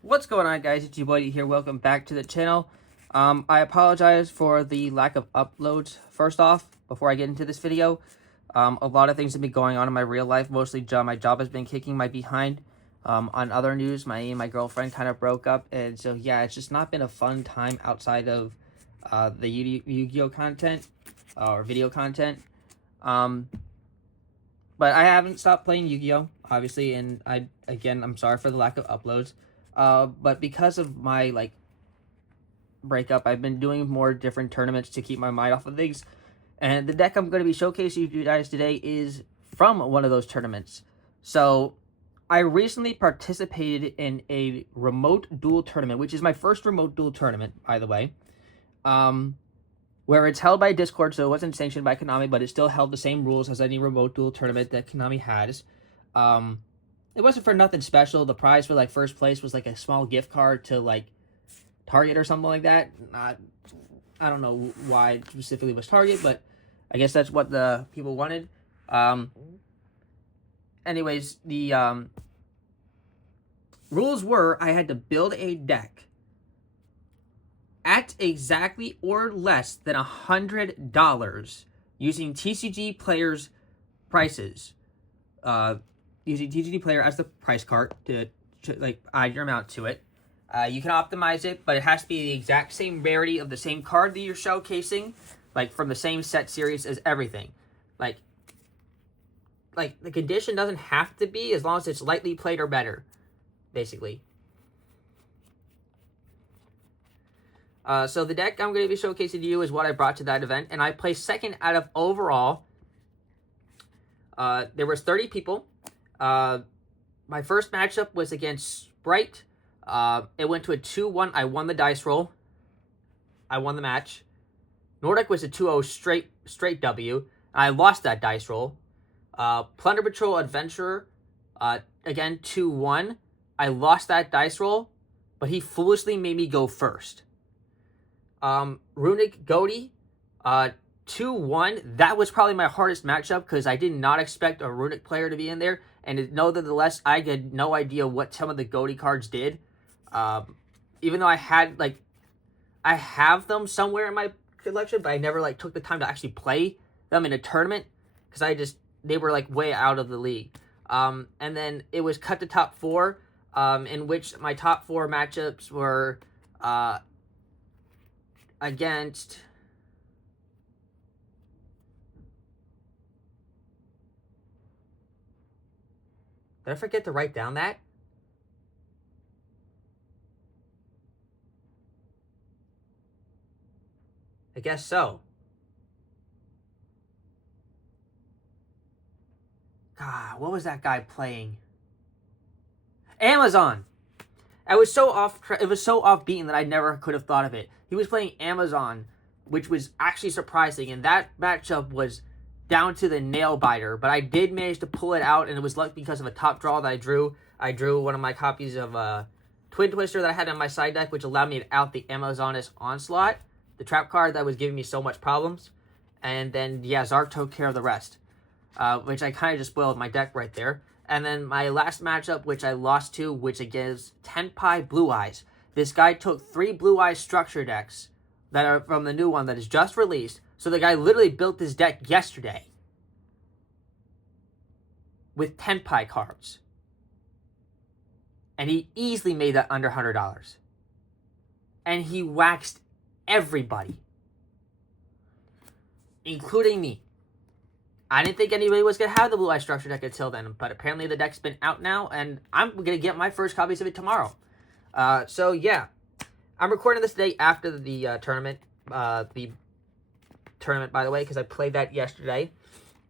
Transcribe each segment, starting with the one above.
What's going on, guys? It's your buddy here. Welcome back to the channel. I apologize for the lack of uploads. First off, before I get into this video, a lot of things have been going on in my real life. Mostly my job has been kicking my behind. On other news, my girlfriend kind of broke up, and so yeah, it's just not been a fun time outside of the Yu-Gi-Oh content or video content. But I haven't stopped playing Yu-Gi-Oh, obviously, and I'm sorry for the lack of uploads. But because of my breakup, I've been doing more different tournaments to keep my mind off of things. And the deck I'm going to be showcasing you guys today is from one of those tournaments. So I recently participated in a remote duel tournament, which is my first remote duel tournament, by the way. Where it's held by Discord, so it wasn't sanctioned by Konami, but it still held the same rules as any remote duel tournament that Konami has. It wasn't for nothing special. The prize for first place was a small gift card to Target or something like that. I don't know why it specifically was Target, but I guess that's what the people wanted. Anyways, the rules were I had to build a deck at exactly or less than $100 using TCG players' prices. Using TCG player as the price card to add your amount to it. You can optimize it, but it has to be the exact same rarity of the same card that you're showcasing, from the same set series as everything. The condition doesn't have to be as long as it's lightly played or better, basically. So the deck I'm going to be showcasing to you is what I brought to that event, and I placed second out of overall. There was 30 people. My first matchup was against Sprite. It went to a 2-1. I won the dice roll. I won the match. Nordic was a 2-0 straight W. I lost that dice roll. Plunder Patrol Adventurer, again 2-1. I lost that dice roll, but he foolishly made me go first. Runic Goaty, 2-1. That was probably my hardest matchup because I did not expect a Runic player to be in there. And nonetheless, I had no idea what some of the Goaty cards did. Even though I have them somewhere in my collection, but I never took the time to actually play them in a tournament because they were way out of the league. And then it was cut to top 4, in which my top 4 matchups were against Did I forget to write down that? I guess so. God, what was that guy playing? Amazon. It was so offbeaten that I never could have thought of it. He was playing Amazon, which was actually surprising, and that matchup was down to the nail biter, but I did manage to pull it out, and it was luck because of a top draw that I drew. I drew one of my copies of Twin Twister that I had on my side deck, which allowed me to out the Amazoness Onslaught, the trap card that was giving me so much problems. And then, yeah, Zarc took care of the rest, which I kind of just spoiled my deck right there. And then my last matchup, which I lost to, which against Tenpai Blue Eyes. This guy took 3 Blue Eyes structure decks that are from the new one that is just released. So the guy literally built this deck yesterday with Tenpai cards. And he easily made that under $100. And he waxed everybody, including me. I didn't think anybody was going to have the Blue Eye structure deck until then, but apparently the deck's been out now, and I'm going to get my first copies of it tomorrow. So, yeah. I'm recording this today after the tournament. The tournament, by the way, because I played that yesterday.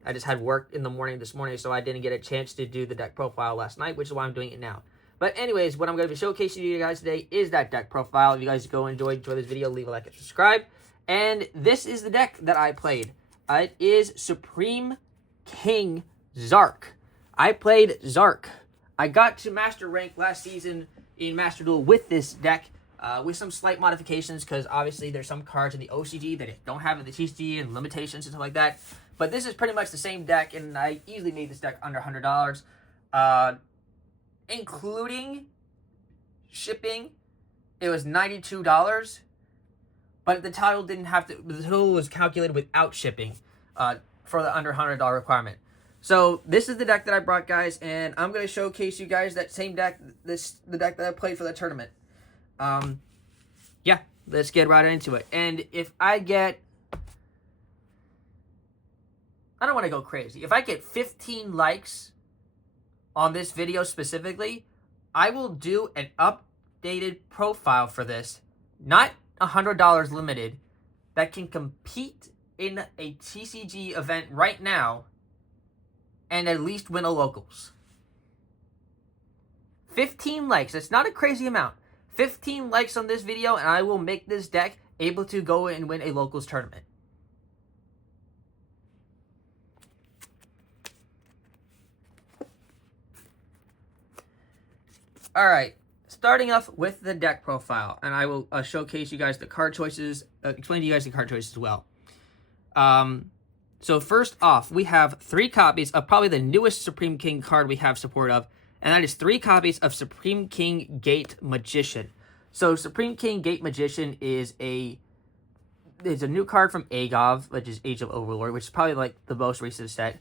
I just had work in the morning this morning, so I didn't get a chance to do the deck profile last night, which is why I'm doing it now. But anyways, what I'm going to be showcasing to you guys today is that deck profile. If you guys enjoy this video, leave a like and subscribe. And this is the deck that I played. It is Supreme King Zarc. I played Zarc. I got to Master Rank last season in Master Duel with this deck, with some slight modifications, because obviously there's some cards in the OCG that don't have the TCG and limitations and stuff like that. But this is pretty much the same deck, and I easily made this deck under $100, including shipping, it was $92. But the title didn't have to. The total was calculated without shipping, for the under $100 requirement. So this is the deck that I brought, guys, and I'm gonna showcase you guys that same deck. The deck that I played for the tournament. Yeah, let's get right into it. And if I get, I don't want to go crazy. If I get 15 likes on this video specifically, I will do an updated profile for this. Not $100 limited, that can compete in a TCG event right now and at least win a locals. 15 likes. It's not a crazy amount. 15 likes on this video and I will make this deck able to go and win a locals tournament. Alright, starting off with the deck profile, and I will showcase you guys the card choices, explain to you guys the card choices as well. So first off, we have 3 copies of probably the newest Supreme King card we have support of, and that is 3 copies of Supreme King Gate Magician. So Supreme King Gate Magician is a new card from Yugioh, which is Age of Overlord, which is probably like the most recent set.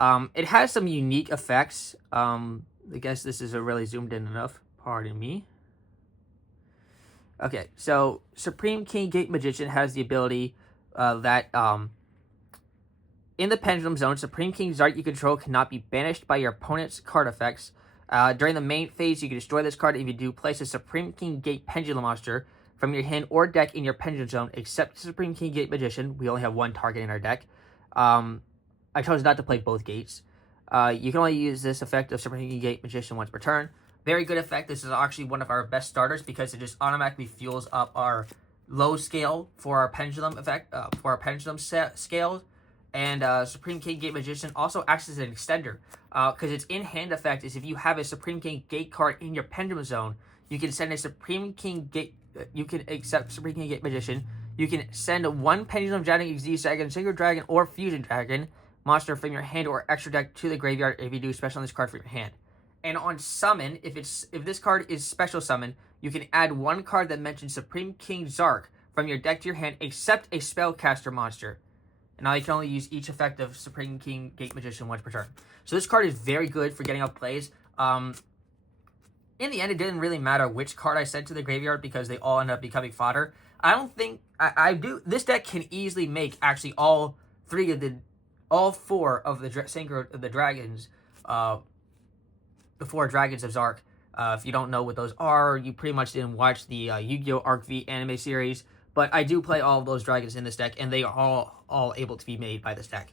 It has some unique effects. I guess this is really zoomed in enough. Pardon me. Okay, so Supreme King Gate Magician has the ability that in the Pendulum Zone, Supreme King Zarc you control cannot be banished by your opponent's card effects. During the main phase, you can destroy this card. If you do, place a Supreme King Gate Pendulum monster from your hand or deck in your Pendulum Zone, except Supreme King Gate Magician. We only have 1 target in our deck. I chose not to play both gates. You can only use this effect of Supreme King Gate Magician once per turn. Very good effect. This is actually one of our best starters because it just automatically fuels up our low scale for our pendulum effect, for our pendulum scale. And Supreme King Gate Magician also acts as an extender because its in-hand effect is if you have a Supreme King Gate card in your Pendulum Zone, you can send a Supreme King Gate. You can accept Supreme King Gate Magician. You can send 1 Pendulum Dragon, Z Dragon, Synchro Dragon, or Fusion Dragon monster from your hand or extra deck to the graveyard if you do special on this card from your hand. And on summon, if this card is special summon, you can add 1 card that mentions Supreme King Zarc from your deck to your hand, except a spellcaster monster. And now you can only use each effect of Supreme King Gate Magician once per turn. So this card is very good for getting up plays. In the end, it didn't really matter which card I sent to the graveyard because they all ended up becoming fodder. I don't think I do. This deck can easily make actually all 4 of the Synchro of the dragons. The 4 dragons of Zarc. If you don't know what those are, you pretty much didn't watch the Yu-Gi-Oh! Arc V anime series. But I do play all of those dragons in this deck, and they are all able to be made by this deck.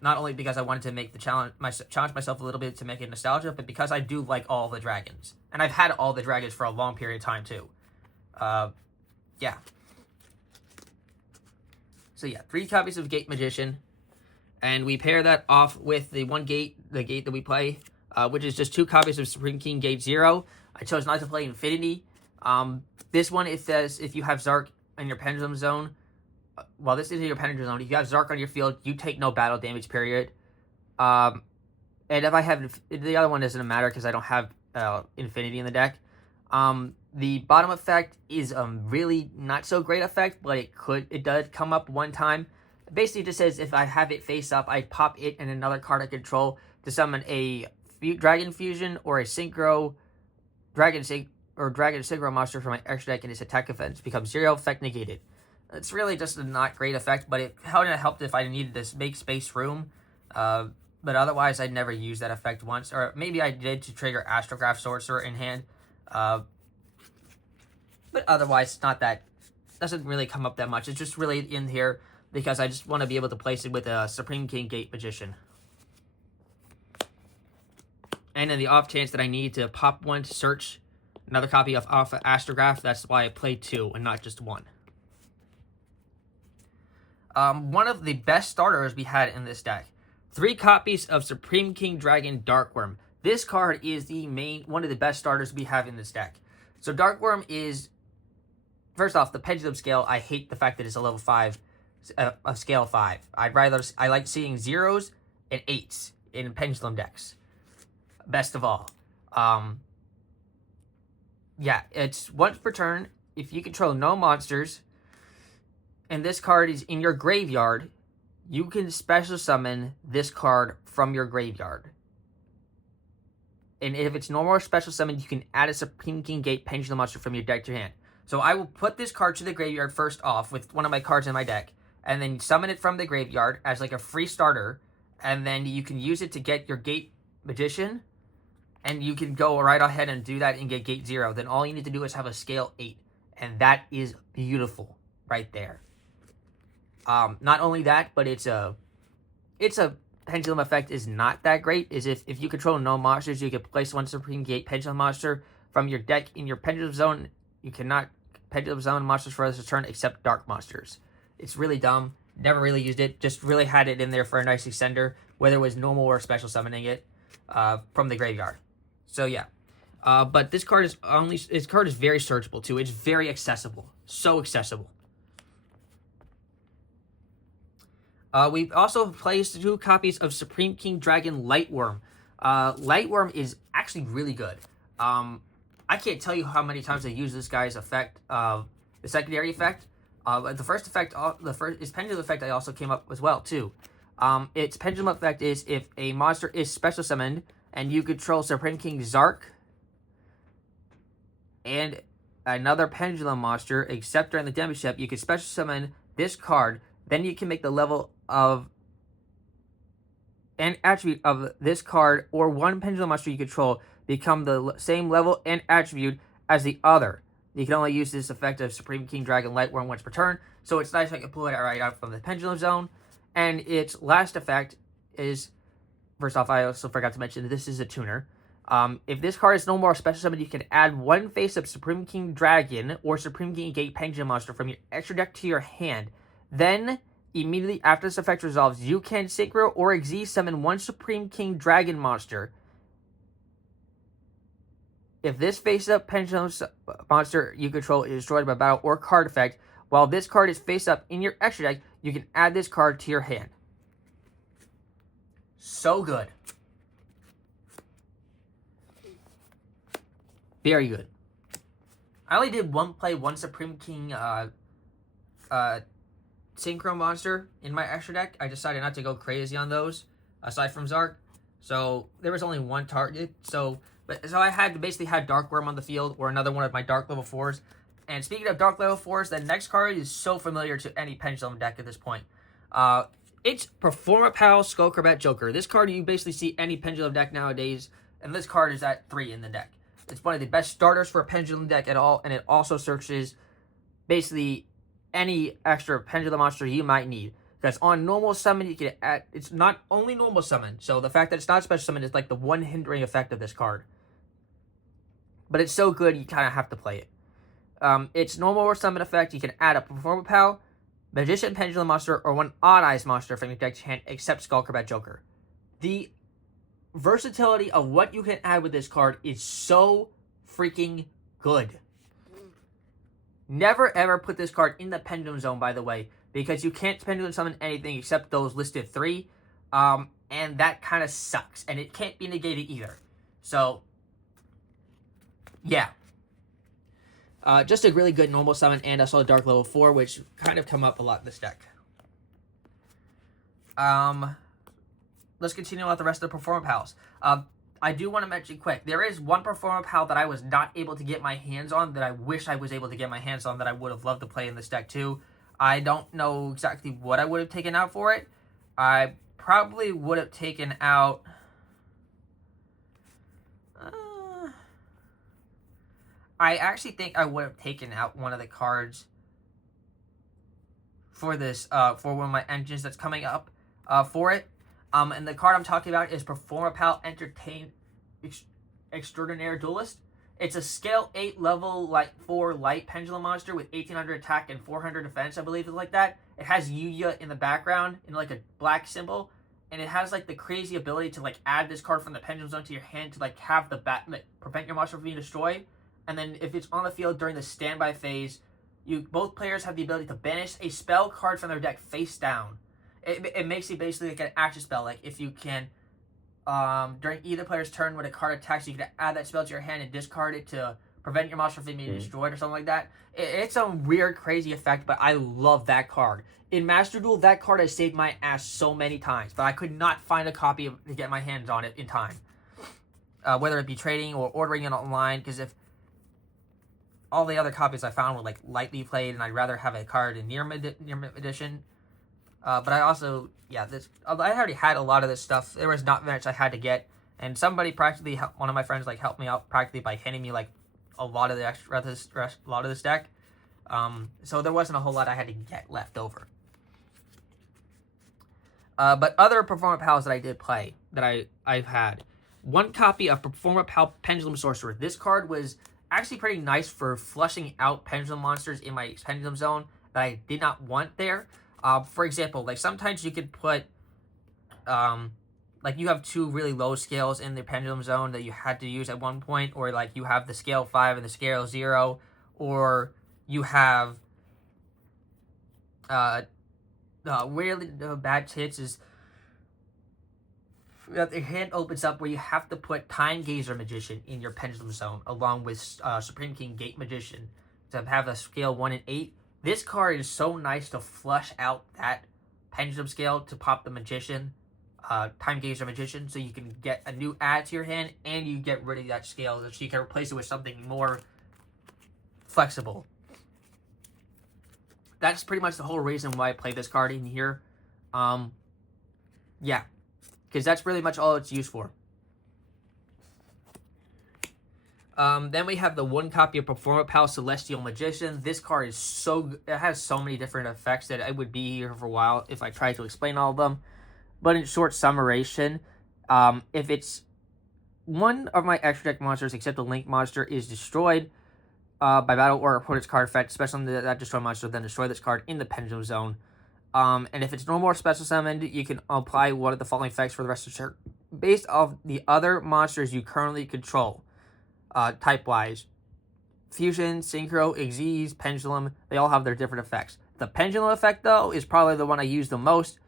Not only because I wanted to make the challenge myself a little bit to make it nostalgia, but because I do like all the dragons. And I've had all the dragons for a long period of time, too. Yeah. So yeah, 3 copies of Gate Magician. And we pair that off with the gate that we play, which is just 2 copies of Supreme King Gate 0. I chose not to play Infinity. This one, it says if you have Zarc in your Pendulum Zone, well, this is your Pendulum Zone. If you have Zarc on your field, you take no battle damage, period. And if I have, the other one doesn't matter because I don't have Infinity in the deck. The bottom effect is a really not so great effect, but it does come up 1 time. Basically, it just says if I have it face up, I pop it and another card I control to summon a Dragon Fusion or a Synchro Dragon Synchro monster from my extra deck, and its attack effect becomes 0 effect negated. It's really just a not great effect, but it helped if I needed to make space room. But otherwise, I'd never used that effect once, or maybe I did to trigger Astrograph Sorcerer in hand. But otherwise, not that. Doesn't really come up that much. It's just really in here because I just want to be able to place it with a Supreme King Gate Magician. And in the off chance that I need to pop 1 to search another copy of Alpha Astrograph, that's why I played 2 and not just 1. One of the best starters we had in this deck. 3 copies of Supreme King Dragon Darkworm. This card is one of the best starters we have in this deck. So Darkworm is, first off, the pendulum scale. I hate the fact that it's a level 5, a scale 5. I like seeing 0s and 8s in pendulum decks. Best of all. yeah, it's once per turn. If you control no monsters, and this card is in your graveyard, you can special summon this card from your graveyard. And if it's normal or special summon, you can add a Supreme King Gate Pendulum monster from your deck to your hand. So I will put this card to the graveyard first off with one of my cards in my deck, and then summon it from the graveyard as like a free starter, and then you can use it to get your Gate Magician, and you can go right ahead and do that and get Gate 0. Then all you need to do is have a scale 8, and that is beautiful right there. Not only that, but it's a pendulum effect is not that great. Is if you control no monsters, you can place one Supreme Gate Pendulum monster from your deck in your Pendulum Zone. You cannot Pendulum Zone monsters for this turn except dark monsters. It's really dumb. Never really used it. Just really had it in there for a nice extender, whether it was normal or special summoning it from the graveyard. So yeah. But this card is very searchable too. It's very accessible. So accessible. We've also placed 2 copies of Supreme King Dragon Lightworm. Lightworm is actually really good. I can't tell you how many times I use this guy's effect, the secondary effect. The first effect, its pendulum effect I also came up as well too. Its pendulum effect is if a monster is special summoned and you control Supreme King Zarc and another pendulum monster, except during the damage step, you can special summon this card. Then you can make the level of and attribute of this card or one pendulum monster you control become the same level and attribute as the other. You can only use this effect of Supreme King Dragon Lightworm once per turn, so it's nice I can pull it right out from the Pendulum Zone. And its last effect is, first off, I also forgot to mention that this is a tuner. If this card is no more special summon, you can add one face-up Supreme King Dragon or Supreme King Gate Pendulum monster from your extra deck to your hand. Then, immediately after this effect resolves, you can Synchro or Exceed summon one Supreme King Dragon monster. If this face-up Pendulum monster you control is destroyed by battle or card effect, while this card is face-up in your extra deck, you can add this card to your hand. So good. Very good. I only did one Supreme King Synchro monster in my extra deck. I decided not to go crazy on those, aside from Zarc. So there was only one target. So I had to basically have Dark Worm on the field or another one of my Dark level 4s. And speaking of Dark level 4s, the next card is so familiar to any Pendulum deck at this point. It's Performapal Skullcrabat Joker. This card you basically see any Pendulum deck nowadays, and this card is at 3 in the deck. It's one of the best starters for a Pendulum deck at all, and it also searches basically any extra Pendulum monster you might need. Because on normal summon, you can add, it's not only normal summon, so the fact that it's not special summon is like the one hindering effect of this card. But it's so good, you kind of have to play it. Its normal or summon effect, you can add a Performapal, Magician Pendulum monster, or one Odd Eyes monster from your deck to hand, except Skullcrabat Joker. The versatility of what you can add with this card is so freaking good. Never ever put this card in the Pendulum Zone, by the way, because you can't Pendulum summon anything except those listed 3, and that kind of sucks, and it can't be negated either. So, yeah. Just a really good normal summon, and also a Dark level 4, which kind of come up a lot in this deck. Let's continue with the rest of the Performapals. I do want to mention quick, there is one Performapal that I was not able to get my hands on that I wish I was able to get my hands on that I would have loved to play in this deck too. I don't know exactly what I would have taken out for it. I probably would have taken out... I actually think I would have taken out one of the cards for this, for one of my engines that's coming up for it. And the card I'm talking about is Performapal Extraordinaire Duelist. It's a scale 8 level 4 light pendulum monster with 1800 attack and 400 defense, I believe it's like that. It has Yugioh in the background in like a black symbol. And it has like the crazy ability to like add this card from the Pendulum Zone to your hand to like have the prevent your monster from being destroyed. And then if it's on the field during the standby phase, both players have the ability to banish a spell card from their deck face down. It makes it basically like an action spell. Like if you can, during either player's turn when a card attacks, you can add that spell to your hand and discard it to prevent your monster from being destroyed or something like that. It's some weird, crazy effect, but I love that card. In Master Duel, that card has saved my ass so many times, but I could not find a copy to get my hands on it in time. Whether it be trading or ordering it online, because if all the other copies I found were like lightly played, and I'd rather have a card in near mint edition. But I also, I already had a lot of this stuff. There was not much I had to get, and somebody practically, one of my friends, like helped me out practically by handing me like a lot of the extra, a lot of this deck. So there wasn't a whole lot I had to get left over. But other Performant Pals that I did play, that I've had, one copy of Performant Pal Pendulum Sorcerer. This card was actually pretty nice for flushing out pendulum monsters in my pendulum zone that I did not want there. For example, like sometimes you could put, like you have two really low scales in the pendulum zone that you had to use at one point, or like you have the scale 5 and the scale 0, or you have, really bad hits is that the hand opens up where you have to put Time Gazer Magician in your pendulum zone along with Supreme King Gate Magician to have a scale 1 and 8. This card is so nice to flush out that pendulum scale to pop the Magician, Time Gazer Magician, so you can get a new add to your hand and you get rid of that scale so you can replace it with something more flexible. That's pretty much the whole reason why I play this card in here. Yeah. Because that's really much all it's used for. Then we have the one copy of Performant Pal Celestial Magician. This card is so good. It has so many different effects that I would be here for a while if I tried to explain all of them. But in short summarization, if it's one of my extra deck monsters except the Link monster is destroyed by battle or opponent's card effect, special summon that destroy monster, then destroy this card in the pendulum zone. And if it's no more special summoned, you can apply one of the following effects for the rest of the turn based off the other monsters you currently control, type-wise. Fusion, Synchro, Xyz, Pendulum, they all have their different effects. The Pendulum effect, though, is probably the one I use the most.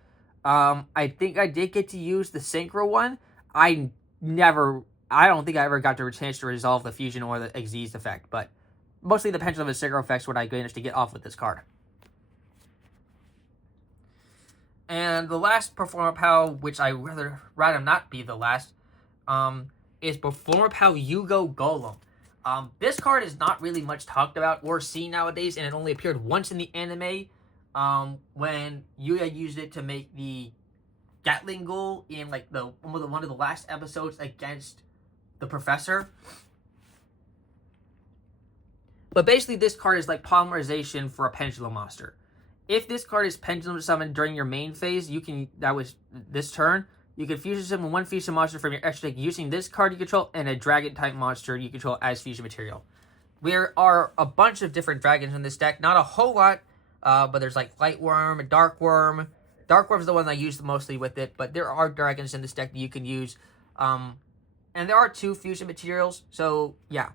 I think I did get to use the Synchro one. I don't think I ever got the chance to resolve the Fusion or the Xyz effect, but mostly the Pendulum and Synchro effects what I managed to get off with this card. And the last Performant Pal, which I rather not be the last, is Performant Pal Yugioh Golem. This card is not really much talked about or seen nowadays, and it only appeared once in the anime, when Yugioh used it to make the Gatling goal in like one of the last episodes against the Professor. But basically, this card is like polymerization for a Pendulum monster. If this card is Pendulum summoned during your main phase, that was this turn, you can fusion summon one fusion monster from your extra deck using this card you control and a dragon type monster you control as fusion material. There are a bunch of different dragons in this deck, not a whole lot, but there's like Lightworm, Darkworm. Darkworm's the one I use mostly with it, but there are dragons in this deck that you can use. And there are 2 fusion materials, so yeah.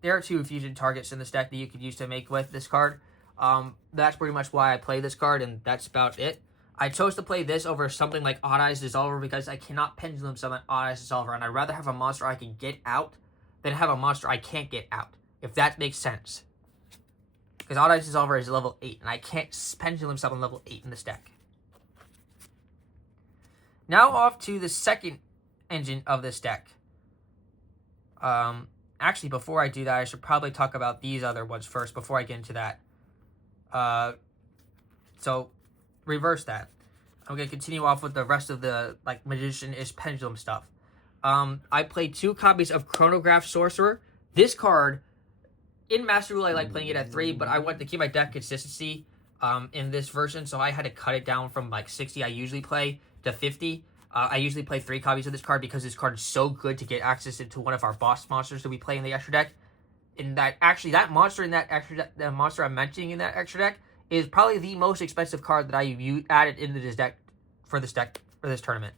There are 2 fusion targets in this deck that you could use to make with this card. That's pretty much why I play this card, and that's about it. I chose to play this over something like Odd Eyes Dissolver because I cannot Pendulum summon Odd Eyes Dissolver, and I'd rather have a monster I can get out than have a monster I can't get out, if that makes sense. Because Odd Eyes Dissolver is level 8, and I can't Pendulum summon level 8 in this deck. Now off to the second engine of this deck. Actually, before I do that, I should probably talk about these other ones first before I get into that. So reverse that. I'm going to continue off with the rest of the like Magician-ish Pendulum stuff. I played 2 copies of Chronograph Sorcerer. This card, in Master Duel, I like playing it at 3, but I wanted to keep my deck consistency in this version, so I had to cut it down from like 60 I usually play to 50. I usually play 3 copies of this card because this card is so good to get access into one of our boss monsters that we play in the extra deck. In that, actually, that monster in that extra deck, the monster I'm mentioning in that extra deck, is probably the most expensive card that I added into this deck for this tournament.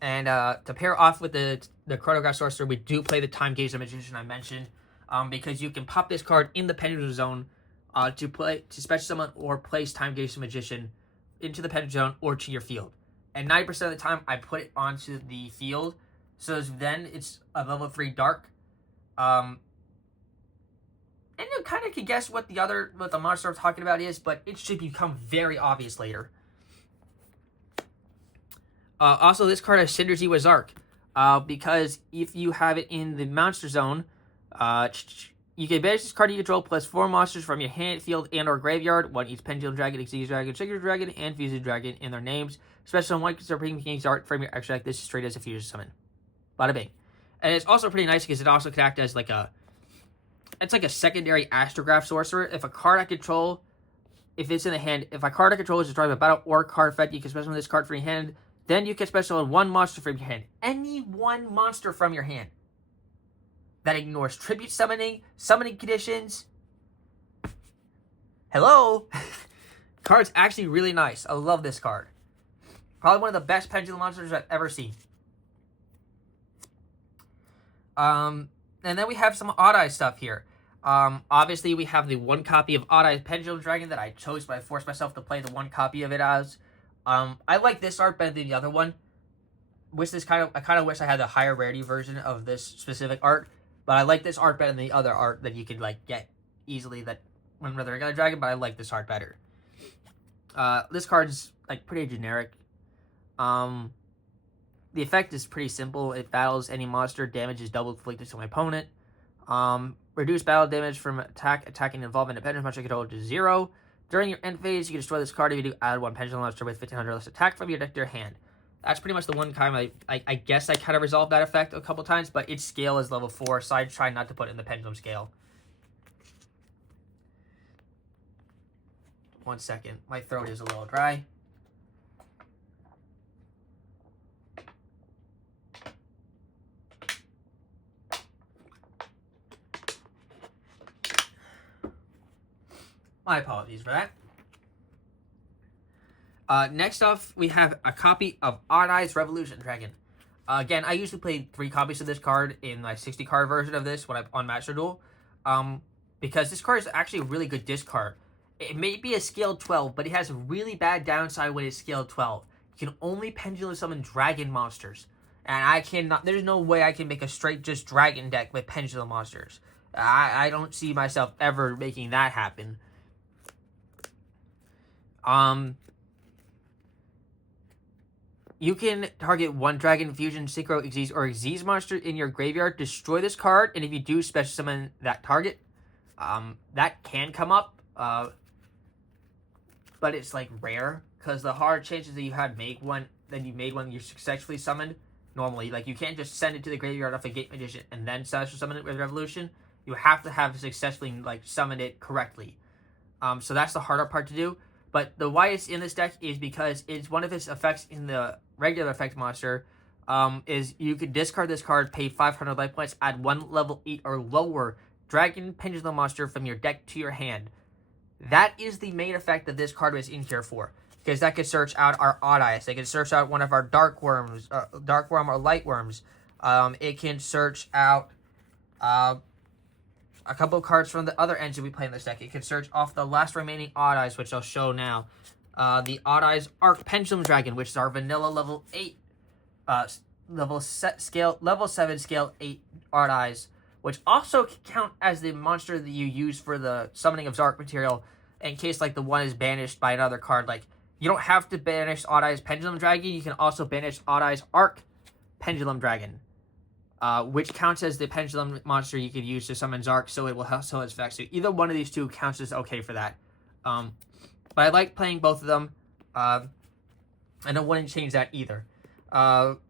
And to pair off with the Chronograph Sorcerer, we do play the Time Gazer Magician I mentioned, because you can pop this card in the Pendulum Zone to special summon or place Time Gazer Magician into the Pendulum Zone or to your field. And 90% of the time, I put it onto the field, so then it's a level 3 Dark. And you kind of can guess what the monster I'm talking about is, but it should become very obvious later. Also, this card has synergy with Zarc, because if you have it in the monster zone, you can banish this card to control plus 4 monsters from your hand, field, and/or graveyard. One each Pendulum Dragon, Xyz Dragon, Signature Dragon, and Fusion Dragon in their names. Special on one can start bringing King's Art from your extra deck. This is straight as a fusion summon. Bada bing. And it's also pretty nice because it also can act as like a secondary astrograph sorcerer. If a card I control, if it's in the hand, if a card I control is destroyed by battle or card effect, you can special on this card from your hand. Then you can special on one monster from your hand. Any one monster from your hand. That ignores tribute summoning, summoning conditions. Hello? Card's actually really nice. I love this card. Probably one of the best Pendulum monsters I've ever seen. And then we have some Odd Eye stuff here. Obviously, we have the one copy of Odd Eye Pendulum Dragon that I chose, but I forced myself to play the one copy of it as. I like this art better than the other one. I kind of wish I had the higher rarity version of this specific art, but I like this art better than the other art that you could like get easily that when another regular dragon. But I like this art better. This card's like pretty generic. The effect is pretty simple. It battles any monster. Damage is double inflicted to my opponent. Reduce battle damage from attacking involved independent monster control to 0. During your end phase, you can destroy this card if you do add 1 Pendulum monster with 1500 less attack from your deck to your hand. That's pretty much the one time I guess I kind of resolved that effect a couple times, but its scale is level 4, so I try not to put it in the Pendulum scale. One second. My throat is a little dry. My apologies for that. Next off, we have a copy of Odd Eye's Revolution Dragon. Again, I usually play 3 copies of this card in my 60 card version of this when I'm on Master Duel. Because this card is actually a really good discard. It may be a scale 12, but it has a really bad downside when it's scale 12. You can only Pendulum summon dragon monsters. And I cannot, there's no way I can make a straight just dragon deck with Pendulum monsters. I don't see myself ever making that happen. You can target 1 Dragon, Fusion, Synchro, Xyz, or Xyz monster in your graveyard, destroy this card, and if you do special summon that target, that can come up, but it's like rare, because the hard chances that you made one you successfully summoned, normally, like you can't just send it to the graveyard off a Gate Magician and then special summon it with Revolution. You have to have successfully like summoned it correctly. So that's the harder part to do. But the why it's in this deck is because it's one of its effects in the regular effect monster. Is you could discard this card, pay 500 life points, add 1 level 8 or lower Dragon Pendulum monster from your deck to your hand. That is the main effect that this card is in here for. Because that could search out our Odd Eyes. They can search out one of our Dark Worm or Light Worms. It can search out a couple of cards from the other engine we play in this deck. It can search off the last remaining Odd Eyes, which I'll show now. The Odd Eyes Arc Pendulum Dragon, which is our vanilla level 8, level 7 scale 8 Odd Eyes, which also can count as the monster that you use for the summoning of Zarc material in case like the one is banished by another card. Like you don't have to banish Odd Eyes Pendulum Dragon. You can also banish Odd Eyes Arc Pendulum Dragon. Which counts as the Pendulum monster you could use to summon Zarc, so it will help its effects. So either one of these two counts as okay for that. But I like playing both of them. And I wouldn't change that either. Arc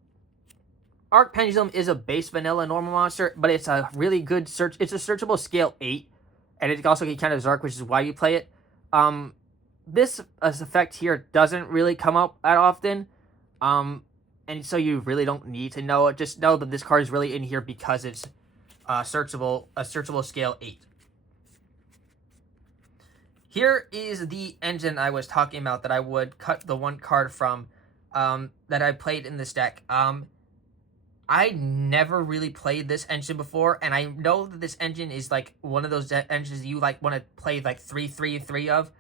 Pendulum is a base vanilla normal monster, but it's a really good search. It's a searchable scale 8, and it also can count as Zarc, which is why you play it. This effect here doesn't really come up that often. And so you really don't need to know it. Just know that this card is really in here because it's a searchable scale 8. Here is the engine I was talking about that I would cut the one card from that I played in this deck. I never really played this engine before, and I know that this engine is like one of those engines you like want to play like 3-3-3 of.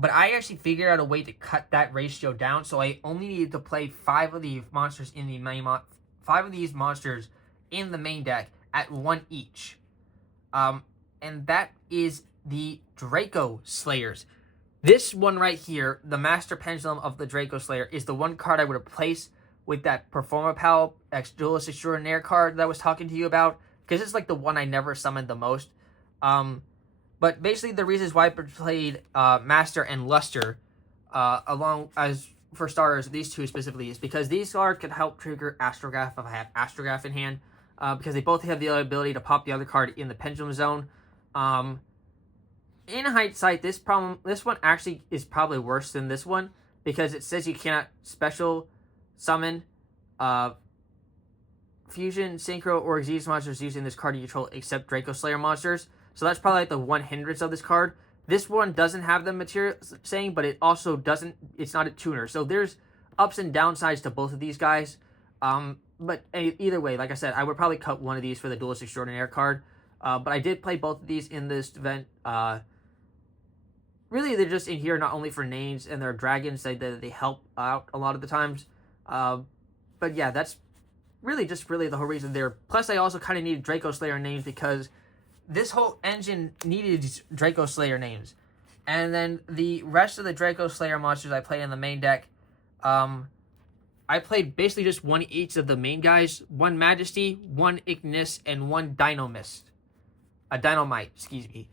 But I actually figured out a way to cut that ratio down, so I only needed to play 5 of these monsters in the main 5 of these monsters in the main deck at 1 each. And that is the Draco Slayers. This one right here, the Master Pendulum of the Draco Slayer, is the one card I would replace with that Performapal Duelist Extraordinaire card that I was talking to you about, because it's like the one I never summoned the most. But basically the reasons why I played Master and Luster along as for starters, these two specifically, is because these cards can help trigger Astrograph if I have Astrograph in hand, because they both have the ability to pop the other card in the Pendulum Zone. In hindsight, this one actually is probably worse than this one, because it says you cannot special summon Fusion, Synchro, or Xyz monsters using this card you control except Draco Slayer monsters. So that's probably like the one hindrance of this card. This one doesn't have the material saying, but it also doesn't, it's not a tuner. So there's ups and downsides to both of these guys. But either way, like I said, I would probably cut one of these for the Duelist Extraordinaire card. But I did play both of these in this event. Really, they're just in here not only for names and their dragons, they help out a lot of the times. But yeah, that's really the whole reason there. Plus, I also kind of needed Draco Slayer names because this whole engine needed Draco Slayer names. And then the rest of the Draco Slayer monsters I played in the main deck, I played basically just one each of the main guys. One Majesty, one Ignis, and one Dynamite, excuse me.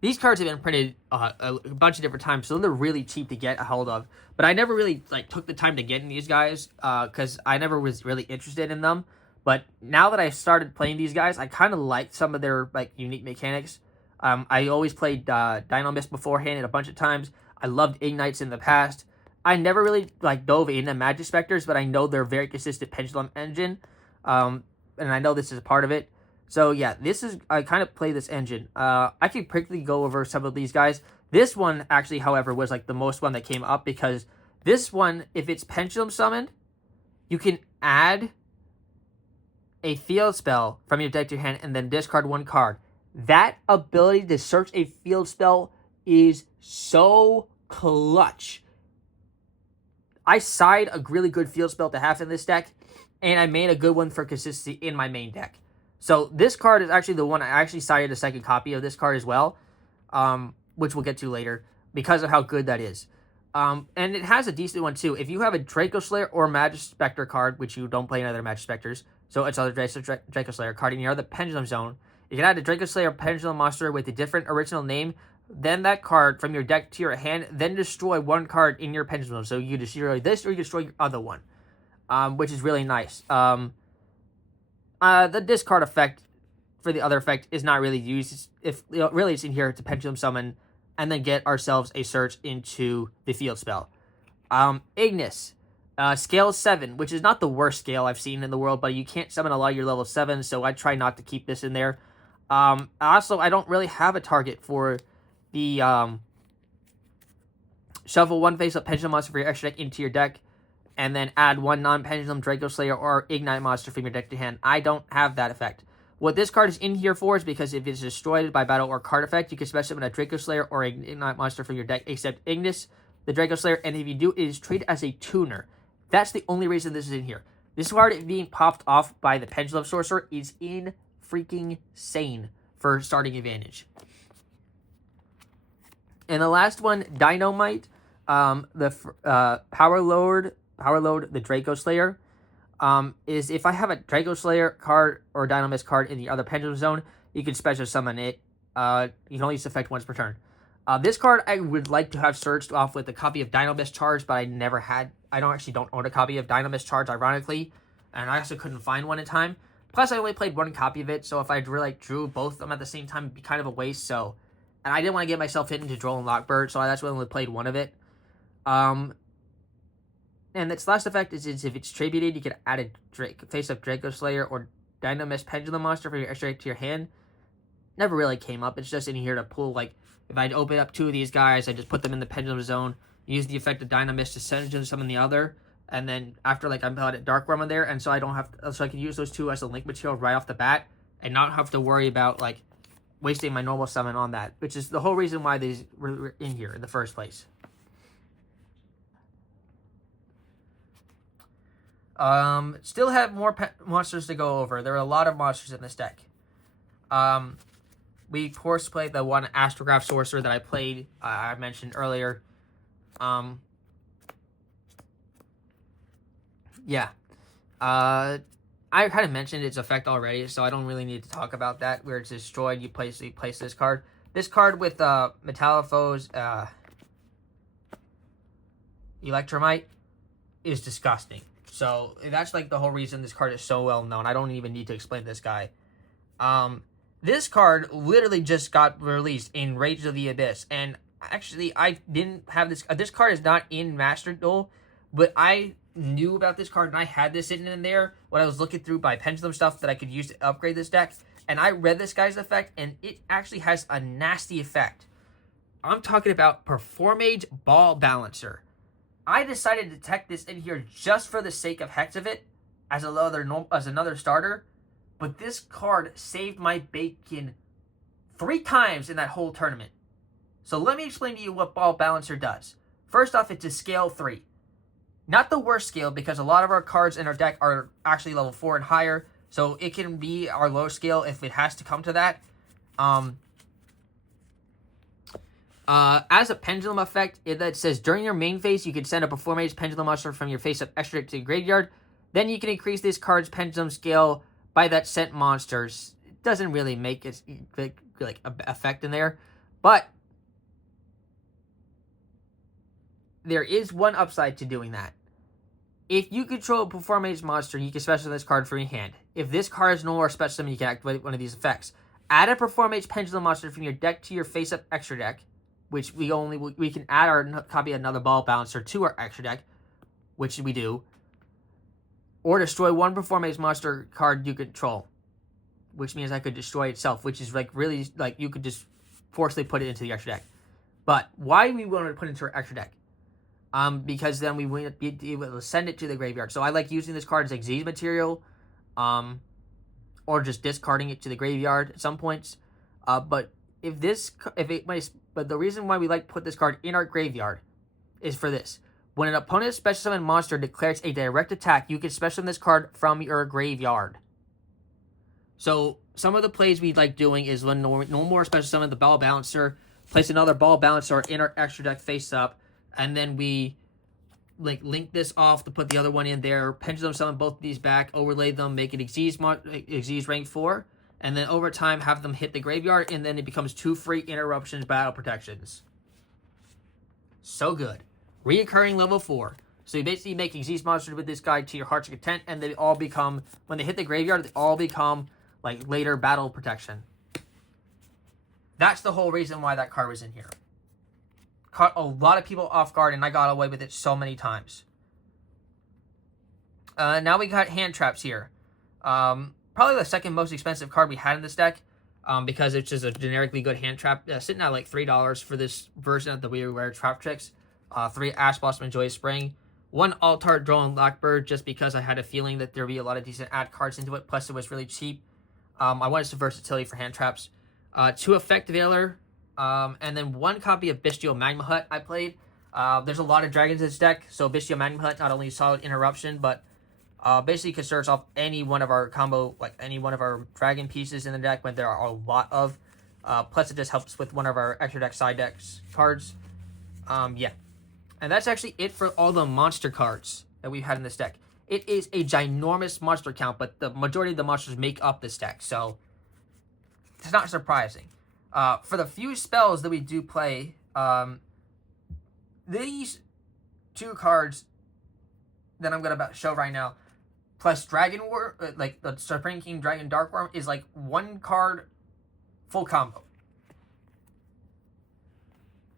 These cards have been printed a bunch of different times, so they're really cheap to get a hold of. But I never really took the time to get in these guys because I never was really interested in them. But now that I started playing these guys, I kind of like some of their unique mechanics. I always played Dynamist beforehand a bunch of times. I loved Ignites in the past. I never really dove into Magic Specters, but I know they're a very consistent Pendulum engine, and I know this is a part of it. So yeah, I kind of play this engine. I can quickly go over some of these guys. This one actually, however, was the most one that came up because this one, if it's Pendulum summoned, you can add a field spell from your deck to your hand and then discard one card. That ability to search a field spell is so clutch. I side a really good field spell to have in this deck, and I made a good one for consistency in my main deck. So this card is actually the one I actually sided a second copy of this card as well, which we'll get to later because of how good that is. And it has a decent one too. If you have a Draco Slayer or Magic Spectre card, which you don't play in other Magic Specters, so it's other Draco Slayer card in your other Pendulum Zone, you can add a Draco Slayer Pendulum monster with a different original name, then that card from your deck to your hand, then destroy one card in your Pendulum Zone. So you destroy this or you destroy your other one, which is really nice. The discard effect for the other effect is not really used. Really it's in here to Pendulum Summon and then get ourselves a search into the field spell. Ignis, scale 7, which is not the worst scale I've seen in the world, but you can't summon a lot of your level 7, so I try not to keep this in there. Also, I don't really have a target for the shuffle one face-up Pendulum monster for your extra deck into your deck, and then add one non-Pendulum Draco Slayer or Ignite monster from your deck to hand. I don't have that effect. What this card is in here for is because if it's destroyed by battle or card effect, you can special summon a Draco Slayer or Ignite monster from your deck, except Ignis, the Draco Slayer, and if you do, it is treated as a tuner. That's the only reason this is in here. This card being popped off by the Pendulum Sorcerer is freaking insane for starting advantage. And the last one, Dynamite, the Power Load, the Draco Slayer, is if I have a Draco Slayer card or Dynamist card in the other Pendulum Zone, you can special summon it. You can only use the effect once per turn. This card I would like to have searched off with a copy of Dynamist Charge, but I never had. I don't own a copy of Dynamist Charge, ironically, and I also couldn't find one in time. Plus, I only played one copy of it, so if I drew both of them at the same time, it'd be kind of a waste. So, and I didn't want to get myself hit into Droll and Lockbird, so that's why I only played one of it. And its last effect is if it's tributed, you can add a face-up Draco Slayer or Dynamist Pendulum monster from your extra deck to your hand. Never really came up. It's just in here to pull, if I'd open up two of these guys, I just put them in the Pendulum Zone, use the effect of Dynamist to send them summon the other, and then after, I'm put a Dark Realm in there, and so I can use those two as a link material right off the bat, and not have to worry about, wasting my normal summon on that, which is the whole reason why these were in here in the first place. Still have more monsters to go over. There are a lot of monsters in this deck. We of course played the one Astrograph Sorcerer that I played, I mentioned earlier. Yeah. I kind of mentioned its effect already, so I don't really need to talk about that. Where it's destroyed, you place this card. This card with Metallophos, Electromite is disgusting. So that's like the whole reason this card is so well known. I don't even need to explain this guy. This card literally just got released in Rage of the Abyss, and actually I didn't have this. This card is not in Master Duel, but I knew about this card and I had this sitting in there when I was looking through my pendulum stuff that I could use to upgrade this deck, and I read this guy's effect, and it actually has a nasty effect. I'm talking about Performage Ball Balancer. I decided to tech this in here just for the sake of hex of it as another starter, but this card saved my bacon 3 times in that whole tournament. So let me explain to you what Ball Balancer does. First off, it's a scale 3. Not the worst scale, because a lot of our cards in our deck are actually level 4 and higher, so it can be our low scale if it has to come to that. As a pendulum effect, that says during your main phase, you can send a Performage Pendulum Monster from your face-up extra deck to the graveyard. Then you can increase this card's pendulum scale by that sent monsters. It doesn't really make it like a effect in there, but there is one upside to doing that. If you control a Performage monster, you can special this card from your hand. If this card is no more special summon, you can activate one of these effects. Add a Performage Pendulum monster from your deck to your face-up extra deck, which we can add our copy of another Ball Balancer to our extra deck, which we do. Or destroy one Performage monster card you control, which means I could destroy itself, which is like really like you could just forcibly put it into the extra deck. But why we wanted to put it into our extra deck? Because then we wouldn't be able to send it to the graveyard. So I like using this card as Xyz material, or just discarding it to the graveyard at some points. But the reason why we like to put this card in our graveyard is for this. When an opponent's special summon monster declares a direct attack, you can special summon this card from your graveyard. So some of the plays we like doing is when no more special summon the Ball Balancer, place another Ball Balancer in our extra deck face up, and then we link this off to put the other one in there, pendulum summon both of these back, overlay them, make it Xyz rank 4, and then over time have them hit the graveyard, and then it becomes 2 free interruptions battle protections. So good. Reoccurring level 4. So you basically make Xyz monsters with this guy to your heart's content, and they all become, when they hit the graveyard, they all become like later battle protection. That's the whole reason why that card was in here. Caught a lot of people off guard, and I got away with it so many times. Now we got hand traps here. Probably the second most expensive card we had in this deck, because it's just a generically good hand trap. Sitting at like $3 for this version of the Weird Rare Trap Tricks. 3 Ash Blossom and Joyous Spring. 1 Altart Drone Blackbird, just because I had a feeling that there'd be a lot of decent ad cards into it. Plus, it was really cheap. I wanted some versatility for hand traps. 2 Effect Veiler. And then 1 copy of Bestial Magma Hut I played. There's a lot of dragons in this deck, so Bestial Magma Hut not only solid interruption, but basically conserves off any one of our combo, like any one of our dragon pieces in the deck when there are a lot of. Plus it just helps with one of our extra deck side decks cards. Yeah. And that's actually it for all the monster cards that we've had in this deck. It is a ginormous monster count, but the majority of the monsters make up this deck, so it's not surprising. For the few spells that we do play, these 2 cards that I'm going to show right now, plus Dragon War, like the Supreme King Dragon Dark Worm, is like 1 card full combo.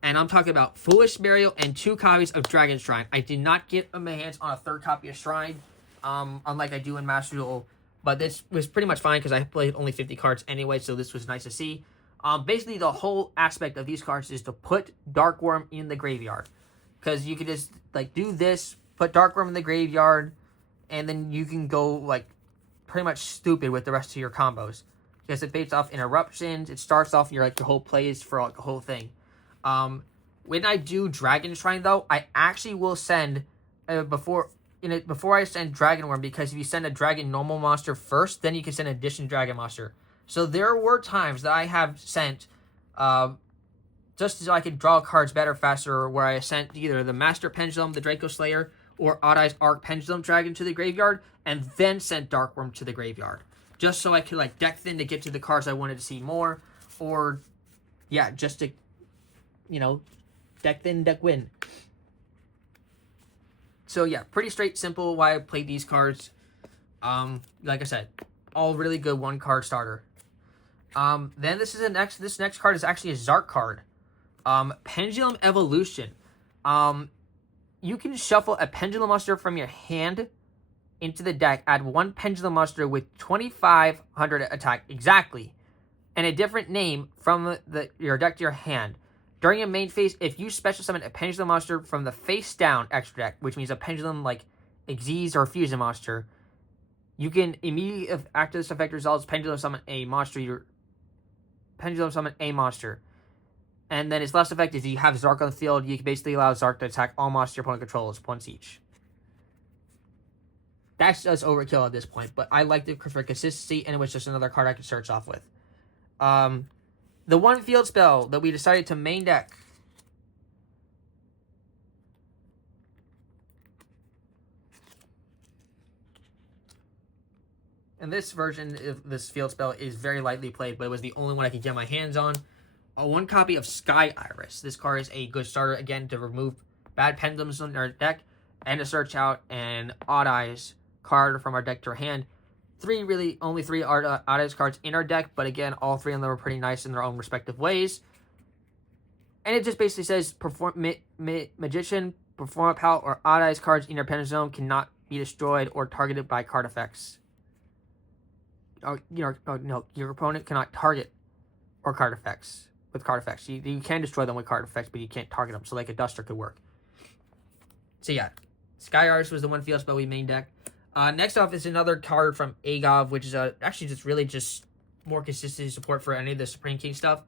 And I'm talking about Foolish Burial and 2 copies of Dragon Shrine. I did not get my hands on a 3rd copy of Shrine, unlike I do in Master Duel. But this was pretty much fine because I played only 50 cards anyway, so this was nice to see. Basically, the whole aspect of these cards is to put Dark Worm in the graveyard. Because you could just like do this, put Dark Worm in the graveyard, and then you can go like pretty much stupid with the rest of your combos. Because it baits off interruptions, it starts off your whole plays for like the whole thing. When I do Dragon Shrine though, I actually will send before in it before I send Dragon Worm, because if you send a Dragon normal monster first, then you can send an addition Dragon monster. So there were times that I have sent, just so I could draw cards better, faster, where I sent either the Master Pendulum, the Draco Slayer, or Odd-Eyes Arc Pendulum Dragon to the graveyard, and then sent Dark Worm to the graveyard. Just so I could, like, deck thin to get to the cards I wanted to see more, or, yeah, just to, you know, deck thin, deck win. So, yeah, pretty straight, simple why I played these cards. Like I said, all really good one-card starter. Then this next card is actually a Zarc card. Pendulum Evolution. You can shuffle a Pendulum monster from your hand into the deck, add one Pendulum monster with 2,500 attack exactly, and a different name from your deck to your hand. During a main phase, if you special summon a Pendulum monster from the face down extra deck, which means a Pendulum like Xyz or Fusion monster, you can immediately, after this effect resolves, Pendulum summon a monster. And then its last effect is you have Zarc on the field. You can basically allow Zarc to attack all monsters your opponent controls once each. That's just overkill at this point, but I liked it for consistency, and it was just another card I could search off with. The one field spell that we decided to main deck. And this version of this field spell is very lightly played, but it was the only one I could get my hands on. One copy of Sky Iris. This card is a good starter, again, to remove bad pendulums in our deck, and to search out an Odd Eyes card from our deck to our hand. Only three Odd Eyes cards in our deck, but again, all three of them are pretty nice in their own respective ways. And it just basically says, Magician, Perform Power, or Odd Eyes cards in your pendulum zone cannot be destroyed or targeted by card effects. Your opponent cannot target or card effects with card effects. You can destroy them with card effects, but you can't target them. So like a Duster could work. So yeah, Sky Iris was the one field spell we main deck. Next off is another card from Yugioh, which is actually just more consistency support for any of the Supreme King stuff.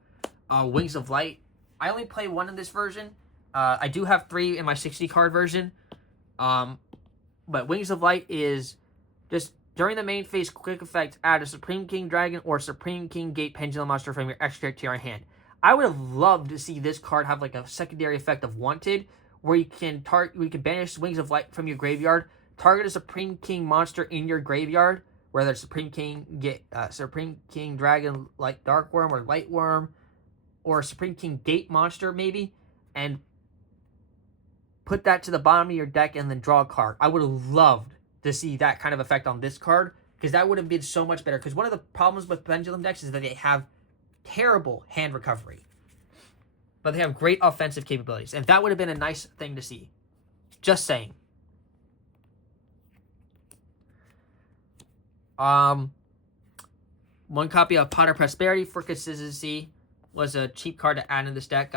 Wings of Light. I only play one in this version. I do have 3 in my 60 card version. But Wings of Light is just during the main phase quick effect, add a Supreme King Dragon or Supreme King Gate Pendulum monster from your extra deck to your hand. I would have loved to see this card have like a secondary effect of Wanted, where you can banish Wings of Light from your graveyard, target a Supreme King monster in your graveyard, whether it's Supreme King Dragon like Dark Worm or Light Worm, or a Supreme King Gate monster maybe, and put that to the bottom of your deck and then draw a card. I would have loved to see that kind of effect on this card, because that would have been so much better. Because one of the problems with Pendulum decks is that they have terrible hand recovery, but they have great offensive capabilities, and that would have been a nice thing to see. Just saying. One copy of Potter Prosperity for consistency was a cheap card to add in this deck.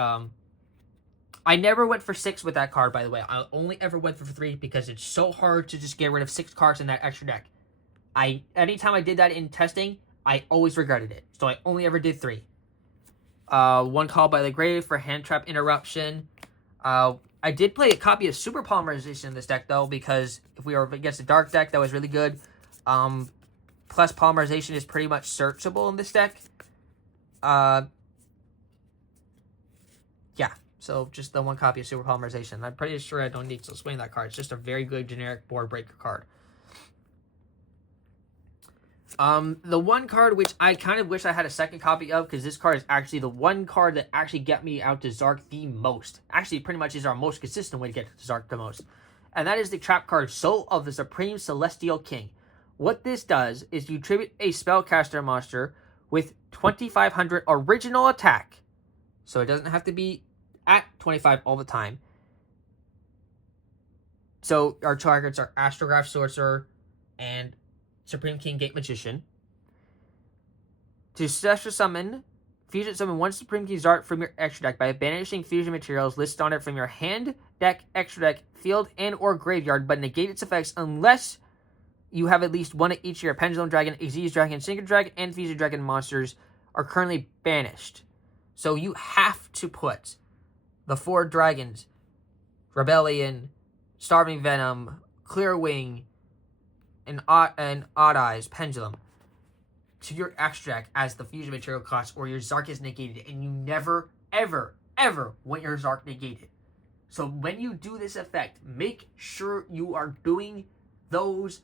I never went for 6 with that card, by the way. I only ever went for 3 because it's so hard to just get rid of 6 cards in that extra deck. Anytime I did that in testing, I always regretted it. So I only ever did 3. One Call by the Grave for Hand Trap Interruption. I did play a copy of Super Polymerization in this deck, though, because if we were against a Dark deck, that was really good. Plus, Polymerization is pretty much searchable in this deck. Yeah. So, just the one copy of Super Polymerization. I'm pretty sure I don't need to explain that card. It's just a very good generic board breaker card. The one card which I kind of wish I had a second copy of, because this card is actually the one card that actually get me out to Zarc the most. Actually, pretty much is our most consistent way to get to Zarc the most. And that is the trap card, Soul of the Supreme Celestial King. What this does is you tribute a spellcaster monster with 2,500 original attack. So it doesn't have to be at 25 all the time. So our targets are Astrograph Sorcerer and Supreme King Gate Magician. To special summon, fusion summon one Supreme King Zarc from your extra deck by banishing fusion materials listed on it from your hand, deck, extra deck, field, and or graveyard, but negate its effects unless you have at least one of each of your Pendulum Dragon, Xyz Dragon, Synchro Dragon, and Fusion Dragon monsters are currently banished. So you have to put the 4 dragons, Rebellion, Starving Venom, Clear Wing, and Odd Eyes Pendulum to your extra deck as the fusion material cost, or your Zarc is negated, and you never, ever, ever want your Zarc negated. So when you do this effect, make sure you are doing those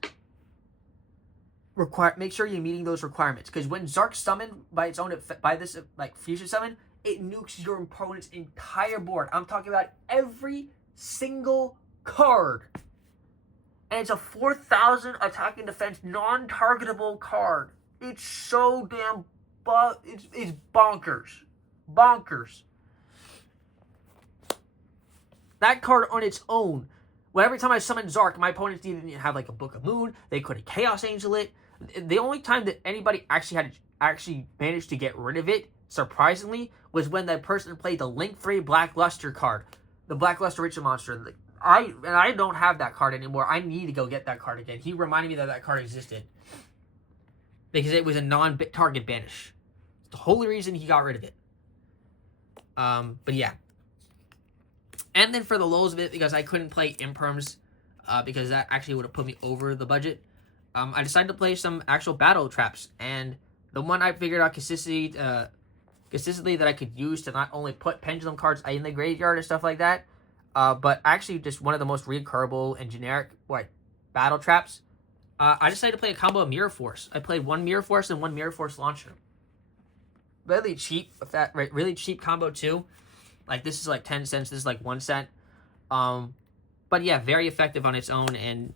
make sure you're meeting those requirements, because when Zarc summon by its own by this like fusion summon, it nukes your opponent's entire board. I'm talking about every single card. And it's a 4,000 attack and defense non-targetable card. It's so damn it's bonkers. Bonkers. That card on its own, well, every time I summoned Zarc, my opponents didn't have like a Book of Moon. They couldn't Chaos Angel it. The only time that anybody actually managed to get rid of it, surprisingly, was when that person played the Link 3 Black Luster card. The Black Luster Ritual Monster. I don't have that card anymore. I need to go get that card again. He reminded me that that card existed, because it was a non-target banish. It's the whole reason he got rid of it. But yeah. And then for the lows of it, because I couldn't play Imperms, because that actually would have put me over the budget, I decided to play some actual battle traps. And the one I figured out consistently that I could use to not only put pendulum cards in the graveyard and stuff like that, but actually just one of the most recurable and generic battle traps. I decided to play a combo of Mirror Force. I played one Mirror Force and one Mirror Force Launcher. Really cheap, really cheap combo too. Like, this is like 10 cents, this is like 1 cent. But yeah, very effective on its own, and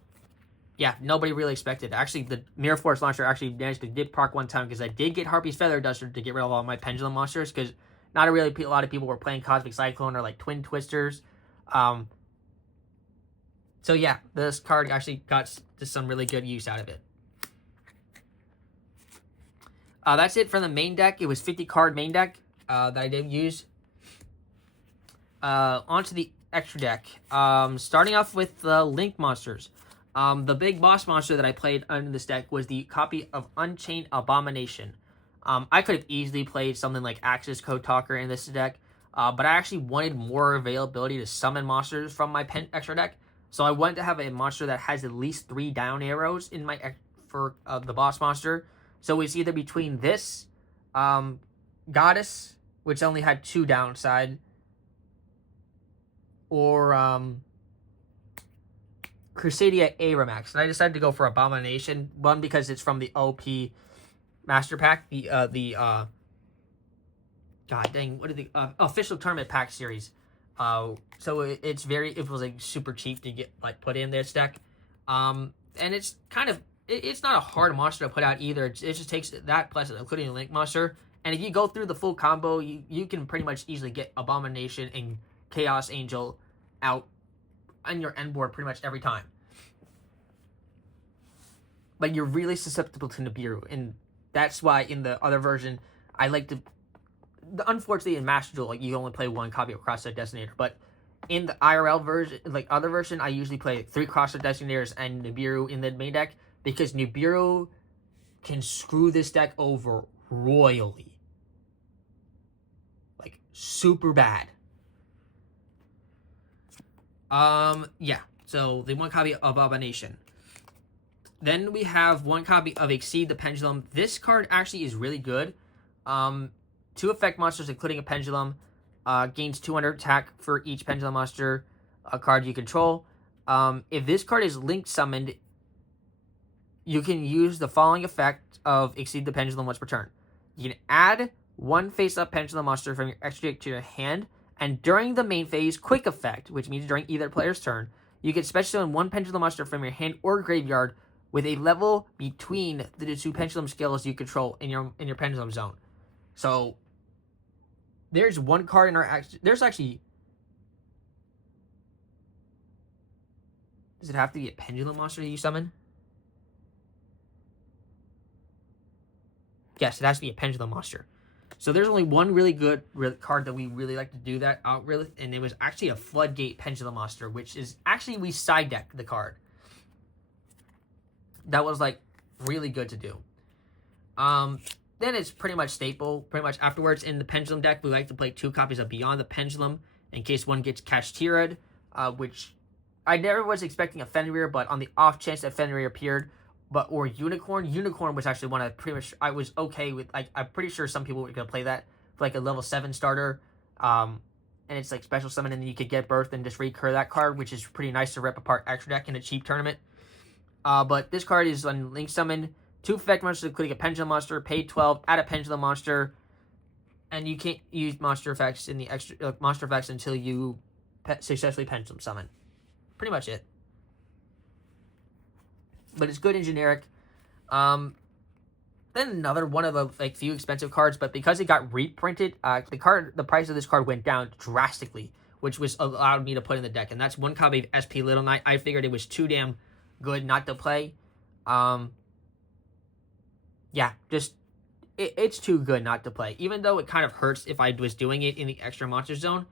yeah, nobody really expected. Actually, the Mirror Force Launcher actually managed to did proc one time, because I did get Harpy's Feather Duster to get rid of all my Pendulum monsters, because not a lot of people were playing Cosmic Cyclone or like Twin Twisters. So yeah, this card actually got just some really good use out of it. That's it for the main deck. It was 50 card main deck that I did use. Onto the extra deck. Starting off with the Link monsters. The big boss monster that I played under this deck was the copy of Unchained Abomination. I could have easily played something like Axis Code Talker in this deck, but I actually wanted more availability to summon monsters from my extra deck. So I wanted to have a monster that has at least 3 down arrows in my for the boss monster. So it's either between this, Goddess, which only had 2 downside, or Crusadia Aramax. And I decided to go for Abomination. One, because it's from the OP Master Pack, the god dang, what are the official tournament pack series. So it was like super cheap to get like put in this deck. And it's kind of it's not a hard monster to put out either. It just takes that plus including a Link monster. And if you go through the full combo, you can pretty much easily get Abomination and Chaos Angel out on your end board pretty much every time. But you're really susceptible to Nibiru, and that's why in the other version, I like to... Unfortunately, in Master Duel, you only play 1 copy of Cross-Site Designator, but in the IRL version, like other version, I usually play 3 Cross-Site Designators and Nibiru in the main deck, because Nibiru can screw this deck over royally. Like, super bad. Yeah, so the 1 copy of Abomination. Then we have 1 copy of Exceed the Pendulum. This card actually is really good. 2 effect monsters, including a Pendulum, gains 200 attack for each Pendulum monster card you control. If this card is Link summoned, you can use the following effect of Exceed the Pendulum once per turn. You can add 1 face-up Pendulum monster from your extra deck to your hand, and during the main phase, quick effect, which means during either player's turn, you can special summon 1 Pendulum monster from your hand or graveyard with a level between the 2 Pendulum skills you control in your Pendulum zone. So there's 1 card in our there's actually... Does it have to be a Pendulum monster that you summon? Yes, it has to be a Pendulum monster. So there's only 1 really good card that we really like to do that out with, and it was actually a Floodgate Pendulum monster, which is actually we side deck the card. That was like really good to do. Then it's pretty much staple. Pretty much afterwards in the Pendulum deck, we like to play 2 copies of Beyond the Pendulum in case one gets Kashtiraed, which I never was expecting a Fenrir, but on the off chance that Fenrir appeared, or Unicorn was actually one I pretty much I was okay with. Like, I'm pretty sure some people were gonna play that for like a level 7 starter, and it's like special summon, and then you could get Birth and just recur that card, which is pretty nice to rip apart extra deck in a cheap tournament. But this card is on Link Summon, 2 effect monsters, including a Pendulum monster, pay 12, add a Pendulum monster, and you can't use monster effects in the extra monster effects until you successfully Pendulum Summon. Pretty much it. But it's good and generic. Then another one of the like few expensive cards, but because it got reprinted, the price of this card went down drastically, which was allowed me to put in the deck, and that's one copy of SP Little Knight. I figured it was too damn good not to play. Yeah, just it's too good not to play. Even though it kind of hurts if I was doing it in the extra monster zone,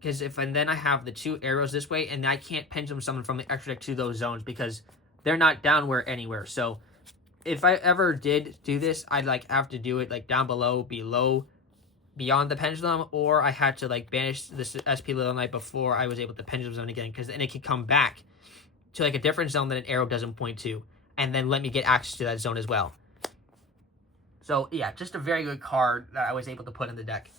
because then I have the 2 arrows this way, and I can't Pendulum Summon from the extra deck to those zones because they're not downward anywhere. So if I ever did do this, I'd like have to do it like down below, beyond the pendulum, or I had to like banish this SP Little Knight before I was able to Pendulum Zone again, because then it could come back to like a different zone that an arrow doesn't point to, and then let me get access to that zone as well. So yeah, just a very good card that I was able to put in the deck.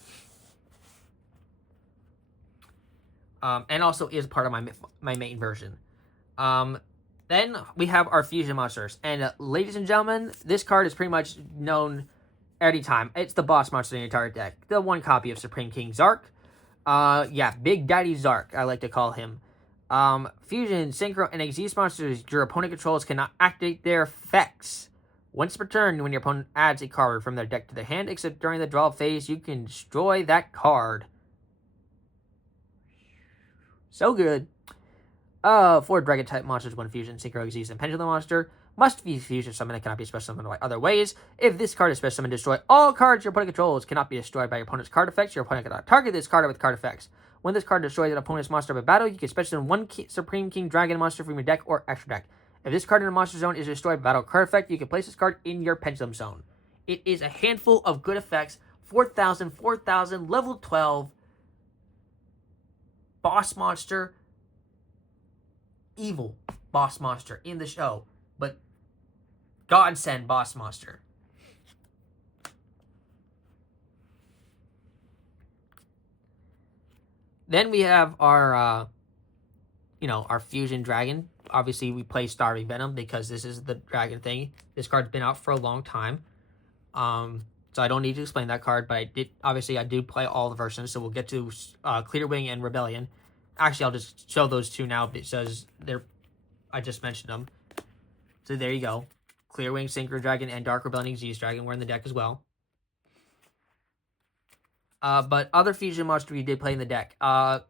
And also is part of my main version. Then we have our fusion monsters, and ladies and gentlemen, this card is pretty much known anytime. It's the boss monster in the entire deck. The one copy of Supreme King Zarc. Yeah, Big Daddy Zarc, I like to call him. Fusion, Synchro, and Exist monsters your opponent controls cannot activate their effects. Once per turn, when your opponent adds a card from their deck to their hand, except during the draw phase, you can destroy that card. So good. 4 Dragon type monsters, 1 Fusion, Synchro, Exist, and Pendulum monster. Must be Fusion Summon and cannot be special summoned by other ways. If this card is special summoned, destroy all cards your opponent controls. Cannot be destroyed by your opponent's card effects. Your opponent cannot target this card with card effects. When this card destroys an opponent's monster of a battle, you can special summon 1 Supreme King Dragon monster from your deck or extra deck. If this card in the monster zone is destroyed by battle card effect, you can place this card in your Pendulum Zone. It is a handful of good effects. 4,000, 4,000, level 12. Boss monster. Evil boss monster in the show. But godsend boss monster. Then we have our, our Fusion Dragon. Obviously, we play Starving Venom because this is the dragon thing. This card's been out for a long time. So I don't need to explain that card, but I do play all the versions, so we'll get to Clear Wing and Rebellion. Actually, I'll just show those two now because I just mentioned them. So there you go. Clear Wing, Synchro Dragon, and Dark Rebellion Xyz Dragon were in the deck as well. But other Fusion monsters we did play in the deck. A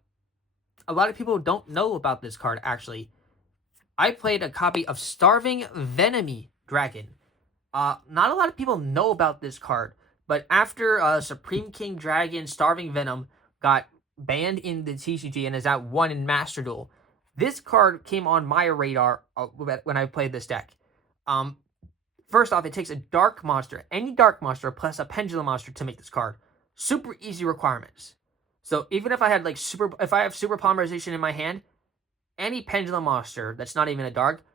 lot of people don't know about this card, actually. I played a copy of Starving Venomy Dragon. Not a lot of people know about this card, but after Supreme King Dragon Starving Venom got banned in the TCG and is at 1 in Master Duel, this card came on my radar when I played this deck. First off, it takes a dark monster, any dark monster, plus a pendulum monster to make this card. Super easy requirements. So even if I had if I have super polymerization in my hand, any pendulum monster that's not even a dark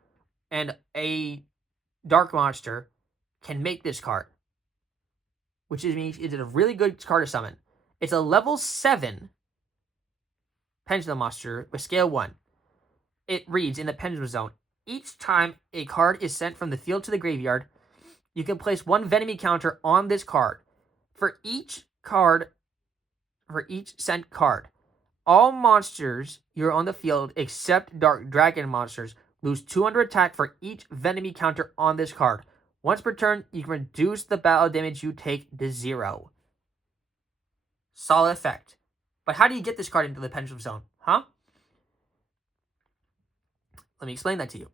and a dark monster can make this card, which means it's a really good card to summon. It's a level 7 pendulum monster with scale 1. It reads in the pendulum zone. Each time a card is sent from the field to the graveyard, you can place 1 Venomy counter on this card. For each sent card, all monsters you're on the field except Dark Dragon monsters lose 200 attack for each Venomy counter on this card. Once per turn, you can reduce the battle damage you take to 0. Solid effect. But how do you get this card into the Pendulum Zone? Huh? Let me explain that to you.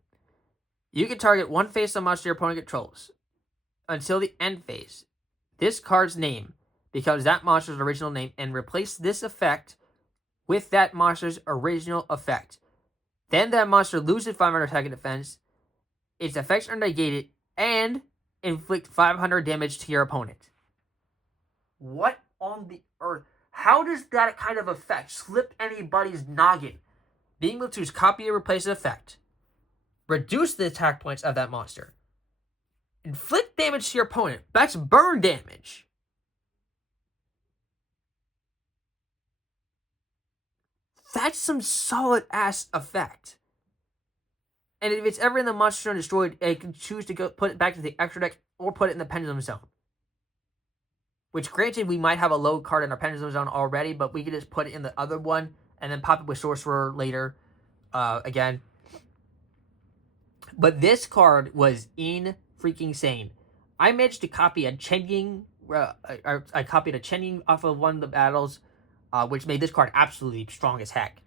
You can target 1 face of monster your opponent controls until the end phase. This card's name becomes that monster's original name and replace this effect with that monster's original effect. Then that monster loses 500 attack and defense, its effects are negated, and inflict 500 damage to your opponent. What on the earth? How does that kind of effect slip anybody's noggin? being able to choose copy or replace an effect, reduce the attack points of that monster, inflict damage to your opponent. That's burn damage. That's some solid ass effect. And if it's ever in the monster zone destroyed, it can choose to go put it back to the extra deck or put it in the pendulum zone. Which, granted, we might have a low card in our pendulum zone already, but we could just put it in the other one and then pop it with Sorcerer later. Again. But this card was freaking sane. I managed to copy a Chen Ying. I copied a Chen Ying off of one of the battles, which made this card absolutely strong as heck.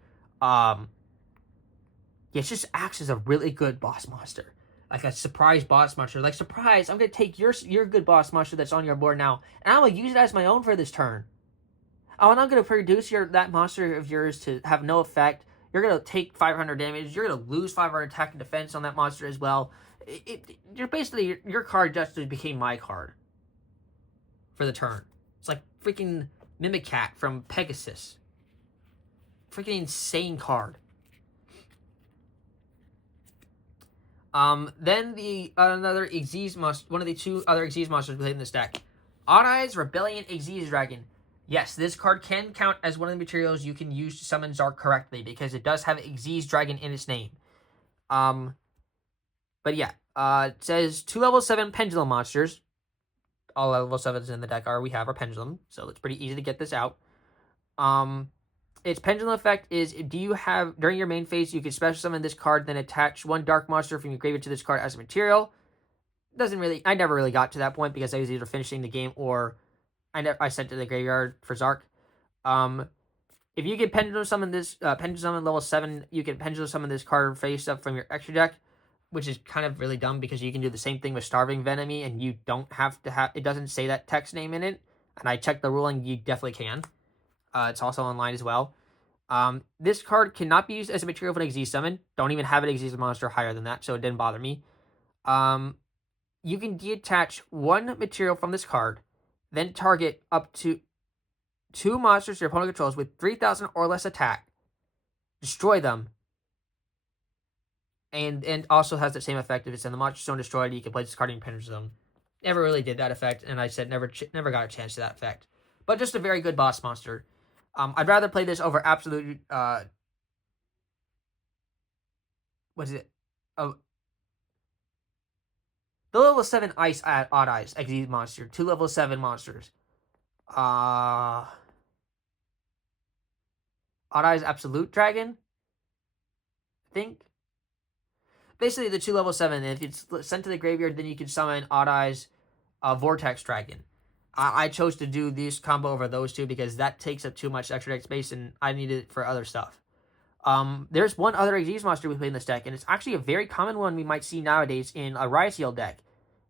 It just acts as a really good boss monster. Like a surprise boss monster. Like, surprise, I'm going to take your good boss monster that's on your board now, and I'm going to use it as my own for this turn. Oh, and I'm going to produce that monster of yours to have no effect. You're going to take 500 damage. You're going to lose 500 attack and defense on that monster as well. You're basically, your card just became my card for the turn. It's like freaking Mimicat from Pegasus. Freaking insane card. Then another Xyz monster, one of the two other Xyz monsters we played in this deck. Odd Eyes Rebellion Xyz Dragon. Yes, this card can count as one of the materials you can use to summon Zarc correctly, because it does have Xyz Dragon in its name. But yeah, it says 2 level 7 Pendulum monsters. All level 7s in the deck we have our Pendulum, so it's pretty easy to get this out. Its Pendulum effect is, during your main phase, you can special summon this card, then attach 1 dark monster from your graveyard to this card as a material. I never really got to that point, because I was either finishing the game or I sent to the graveyard for Zarc. If you can Pendulum Summon this, Pendulum Summon level 7, you can Pendulum Summon this card face up from your extra deck, which is kind of really dumb, because you can do the same thing with Starving Venomy, and you don't have to it doesn't say that text name in it, and I checked the ruling, you definitely can. It's also online as well. This card cannot be used as a material for an Xyz summon. Don't even have an Xyz monster higher than that, so it didn't bother me. You can detach 1 material from this card, then target up to 2 monsters your opponent controls with 3,000 or less attack. Destroy them. And also has the same effect if it's in the monster zone destroyed. You can play this card in your pendulum zone. Never really did that effect, and I said never got a chance to that effect. But just a very good boss monster. I'd rather play this over absolute. What is it? Oh, the level 7 Ice Odd Eyes Xyz monster. 2 level 7 monsters. Odd Eyes Absolute Dragon. I think. Basically, the 2 level 7. If it's sent to the graveyard, then you can summon Odd Eyes Vortex Dragon. I chose to do this combo over those two because that takes up too much extra deck space, and I need it for other stuff. There's one other Xyz monster we play in this deck, and it's actually a very common one we might see nowadays in a Riot Seal deck,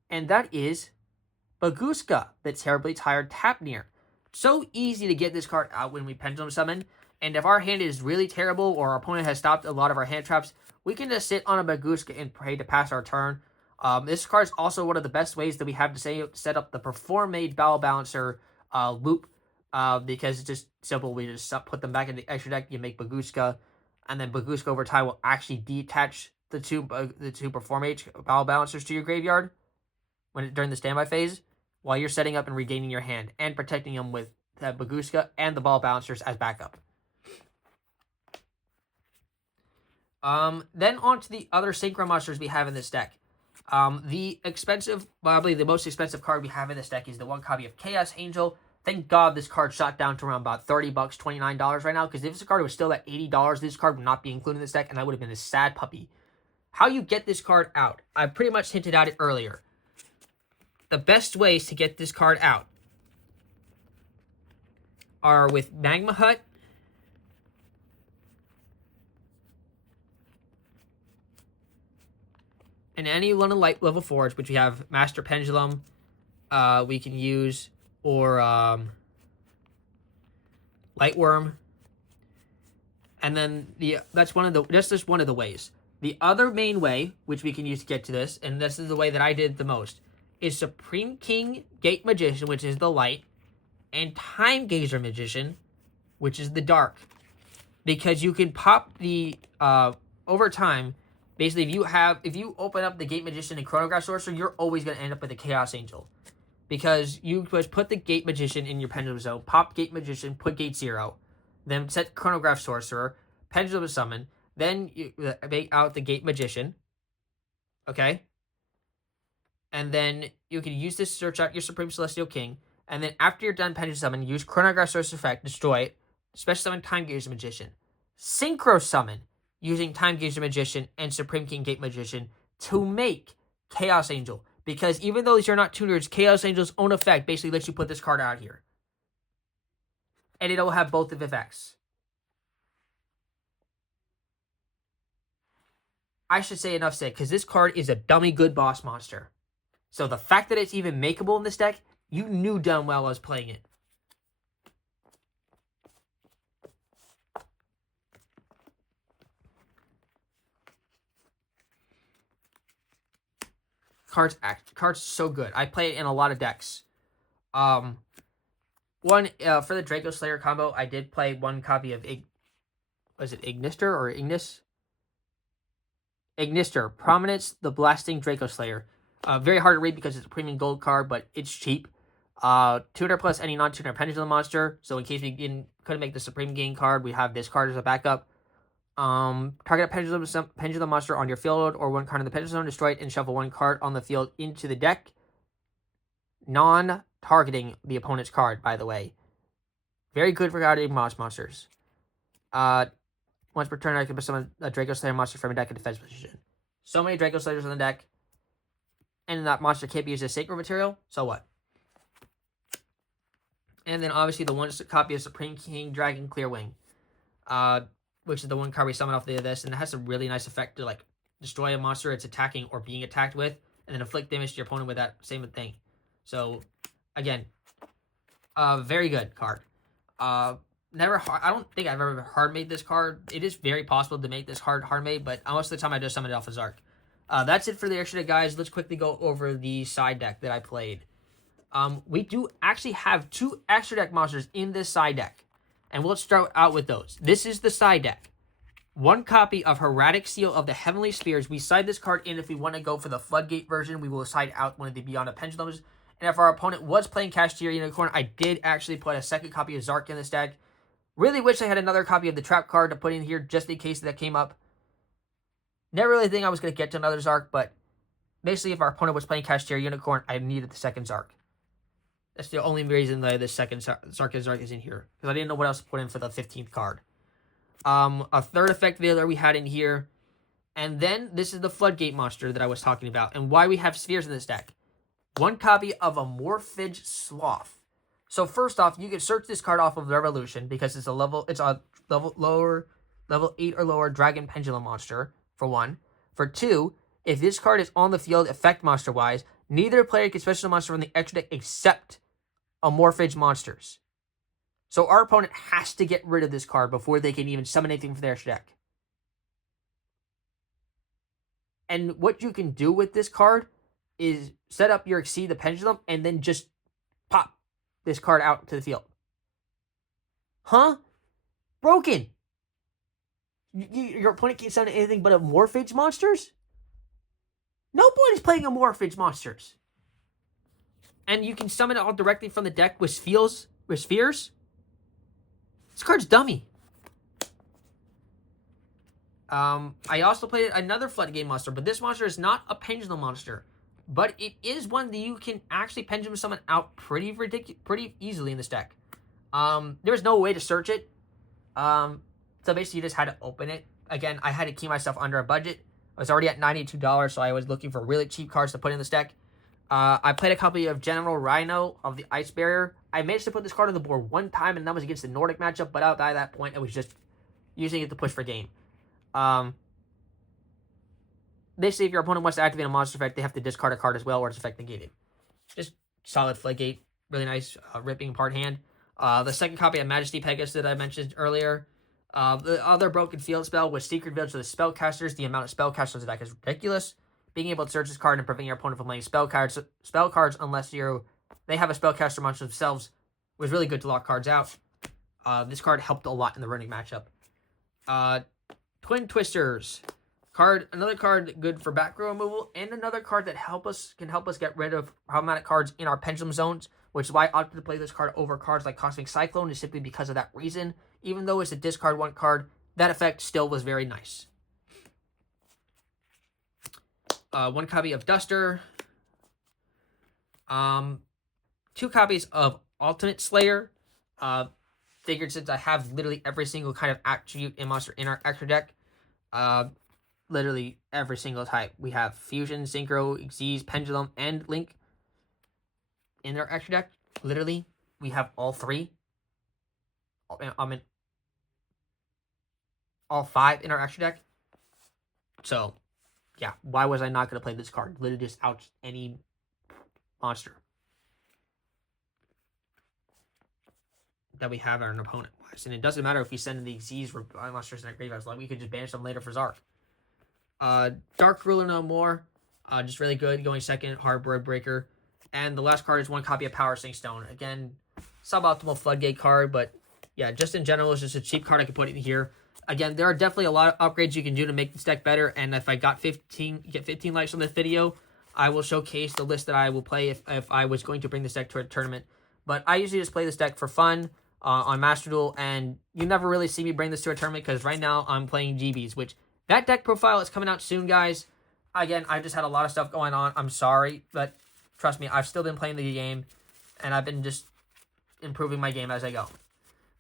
and that is Baguska, the Terribly Tired Tapnir. So easy to get this card out when we Pendulum Summon, and if our hand is really terrible or our opponent has stopped a lot of our hand traps, we can just sit on a Baguska and pray to pass our turn. This card is also one of the best ways that we have to set up the Perform Made Battle Balancer loop, because it's just simple. We just put them back in the extra deck, you make Baguska, and then Baguska over time will actually detach the two Perform Made Battle Balancers to your graveyard during the standby phase, while you're setting up and regaining your hand, and protecting them with the Baguska and the Ball Balancers as backup. Then on to the other Synchro monsters we have in this deck. The expensive, probably the most expensive card we have in this deck is the 1 copy of Chaos Angel. Thank God this card shot down to around about $30, $29 right now, because if this card was still at $80, this card would not be included in this deck, and I would have been a sad puppy. How you get this card out? I pretty much hinted at it earlier. The best ways to get this card out are with Magma Hut, and any one of light level 4s, which we have Master Pendulum, we can use, or Lightworm, and then that's just one of the ways. The other main way, which we can use to get to this, and this is the way that I did the most, is Supreme King Gate Magician, which is the light, and Time Gazer Magician, which is the dark. because you can pop the over time. Basically, if you open up the Gate Magician and Chronograph Sorcerer, you're always going to end up with a Chaos Angel. Because you just put the Gate Magician in your Pendulum Zone, pop Gate Magician, put Gate 0, then set Chronograph Sorcerer, Pendulum Summon, then you make out the Gate Magician, okay? And then you can use this to search out your Supreme Celestial King, and then after you're done Pendulum Summon, use Chronograph Sorcerer effect, destroy it, Special Summon Time Gazer Magician, Synchro Summon, using Time Gazer Magician and Supreme King Gate Magician to make Chaos Angel. Because even though these are not tuners, Chaos Angel's own effect basically lets you put this card out here. And it'll have both of effects. I should say enough said, because this card is a dummy good boss monster. So the fact that it's even makeable in this deck, you knew damn well I was playing it. Card's so good. I play it in a lot of decks. One for the Draco Slayer combo, I did play one copy of was it Ignister or Ignis? Ignister, Prominence, the Blasting Draco Slayer. Very hard to read because it's a premium gold card, but it's cheap. Tutor plus any non-tutor Pendulum monster. So in case we couldn't make the Supreme Game card, we have this card as a backup. Target a pendulum monster on your field or one card in the Pendulum Zone, destroy it and shuffle one card on the field into the deck. Non-targeting the opponent's card, by the way. Very good for guarding boss monsters. Once per turn, I can summon a Draco Slayer monster from a deck in defense position. So many Draco Slayers on the deck, and that monster can't be used as sacred material, so what? And then obviously the one copy of Supreme King Dragon Clearwing. Which is the one card we summon off this, and it has a really nice effect to like destroy a monster it's attacking or being attacked with, and then inflict damage to your opponent with that same thing. So, again, very good card. I don't think I've ever hard made this card. It is very possible to make this hard made, but most of the time I just summon it off of Zarc. That's it for the extra deck, guys. Let's quickly go over the side deck that I played. We do actually have 2 extra deck monsters in this side deck. And we'll start out with those. This is the side deck. 1 copy of Heraldic Seal of the Heavenly Spheres. We side this card in if we want to go for the Floodgate version. We will side out one of the Beyond the Pendulums. And if our opponent was playing Cashier Unicorn, I did actually put a second copy of Zarc in this deck. Really wish I had another copy of the Trap card to put in here just in case that came up. Never really think I was going to get to another Zarc, but basically if our opponent was playing Cashier Unicorn, I needed the second Zarc. That's the only reason that the second Zarc is in here. Because I didn't know what else to put in for the 15th card. A third effect Veiler we had in here. And then this is the Floodgate monster that I was talking about. And why we have spheres in this deck. 1 copy of Amorphage Sloth. So first off, you can search this card off of Revolution. Because it's a level 8 or lower Dragon Pendulum monster. For 1. For 2, if this card is on the field effect monster wise, neither player can special monster from the extra deck except Amorphage monsters. So our opponent has to get rid of this card before they can even summon anything from their extra deck. And what you can do with this card is set up your Exceed the Pendulum and then just pop this card out to the field. Huh? Broken. Your opponent can't summon anything but Amorphage monsters? Nobody's playing Amorphage monsters. And you can summon it all directly from the deck with spheres. This card's dummy. I also played another Floodgate monster, but this monster is not a Pendulum monster. But it is one that you can actually Pendulum summon out pretty easily in this deck. There was no way to search it. So basically you just had to open it. Again, I had to keep myself under a budget. I was already at $92, so I was looking for really cheap cards to put in this deck. I played a copy of General Rhino of the Ice Barrier. I managed to put this card on the board 1 time, and that was against the Nordic matchup, but by that point, I was just using it to push for game. Basically, if your opponent wants to activate a monster effect, they have to discard a card as well, or it's effect negated. Just solid Floodgate. Really nice ripping apart hand. The second copy of Majesty Pegasus that I mentioned earlier. The other broken field spell was Secret Village for the spellcasters. The amount of spellcasters in the deck is ridiculous. Being able to search this card and preventing your opponent from playing spell cards unless they have a spellcaster monster themselves was really good to lock cards out. This card helped a lot in the running matchup. Twin Twisters. Another card good for back row removal, and another card that can help us get rid of problematic cards in our pendulum zones, which is why I opted to play this card over cards like Cosmic Cyclone, is simply because of that reason. Even though it's a discard one card, that effect still was very nice. One copy of Duster. 2 copies of Ultimate Slayer. Figured since I have literally every single kind of attribute and monster in our extra deck, literally every single type. We have Fusion, Synchro, Xyz, Pendulum, and Link in our extra deck. Literally, we have all 3. All 5 in our extra deck. So, yeah, why was I not going to play this card? Literally just ouch any monster that we have an opponent wise. And it doesn't matter if we send in the Xyz monsters in our graveyards, like we could just banish them later for Zarc. Dark Ruler no more. Just really good. Going second, Hardboard Breaker. And the last card is 1 copy of Power Sink Stone. Again, suboptimal Floodgate card, but yeah, just in general, it's just a cheap card I could put in here. Again, there are definitely a lot of upgrades you can do to make this deck better, and if I get 15 likes on this video, I will showcase the list that I will play if I was going to bring this deck to a tournament. But I usually just play this deck for fun on Master Duel, and you never really see me bring this to a tournament because right now I'm playing GBs, which that deck profile is coming out soon, guys. Again, I just had a lot of stuff going on. I'm sorry, but trust me, I've still been playing the game, and I've been just improving my game as I go.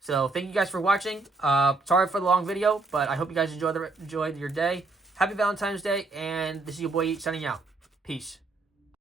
So thank you guys for watching. Sorry for the long video, but I hope you guys enjoyed your day. Happy Valentine's Day, and this is your boy signing out. Peace.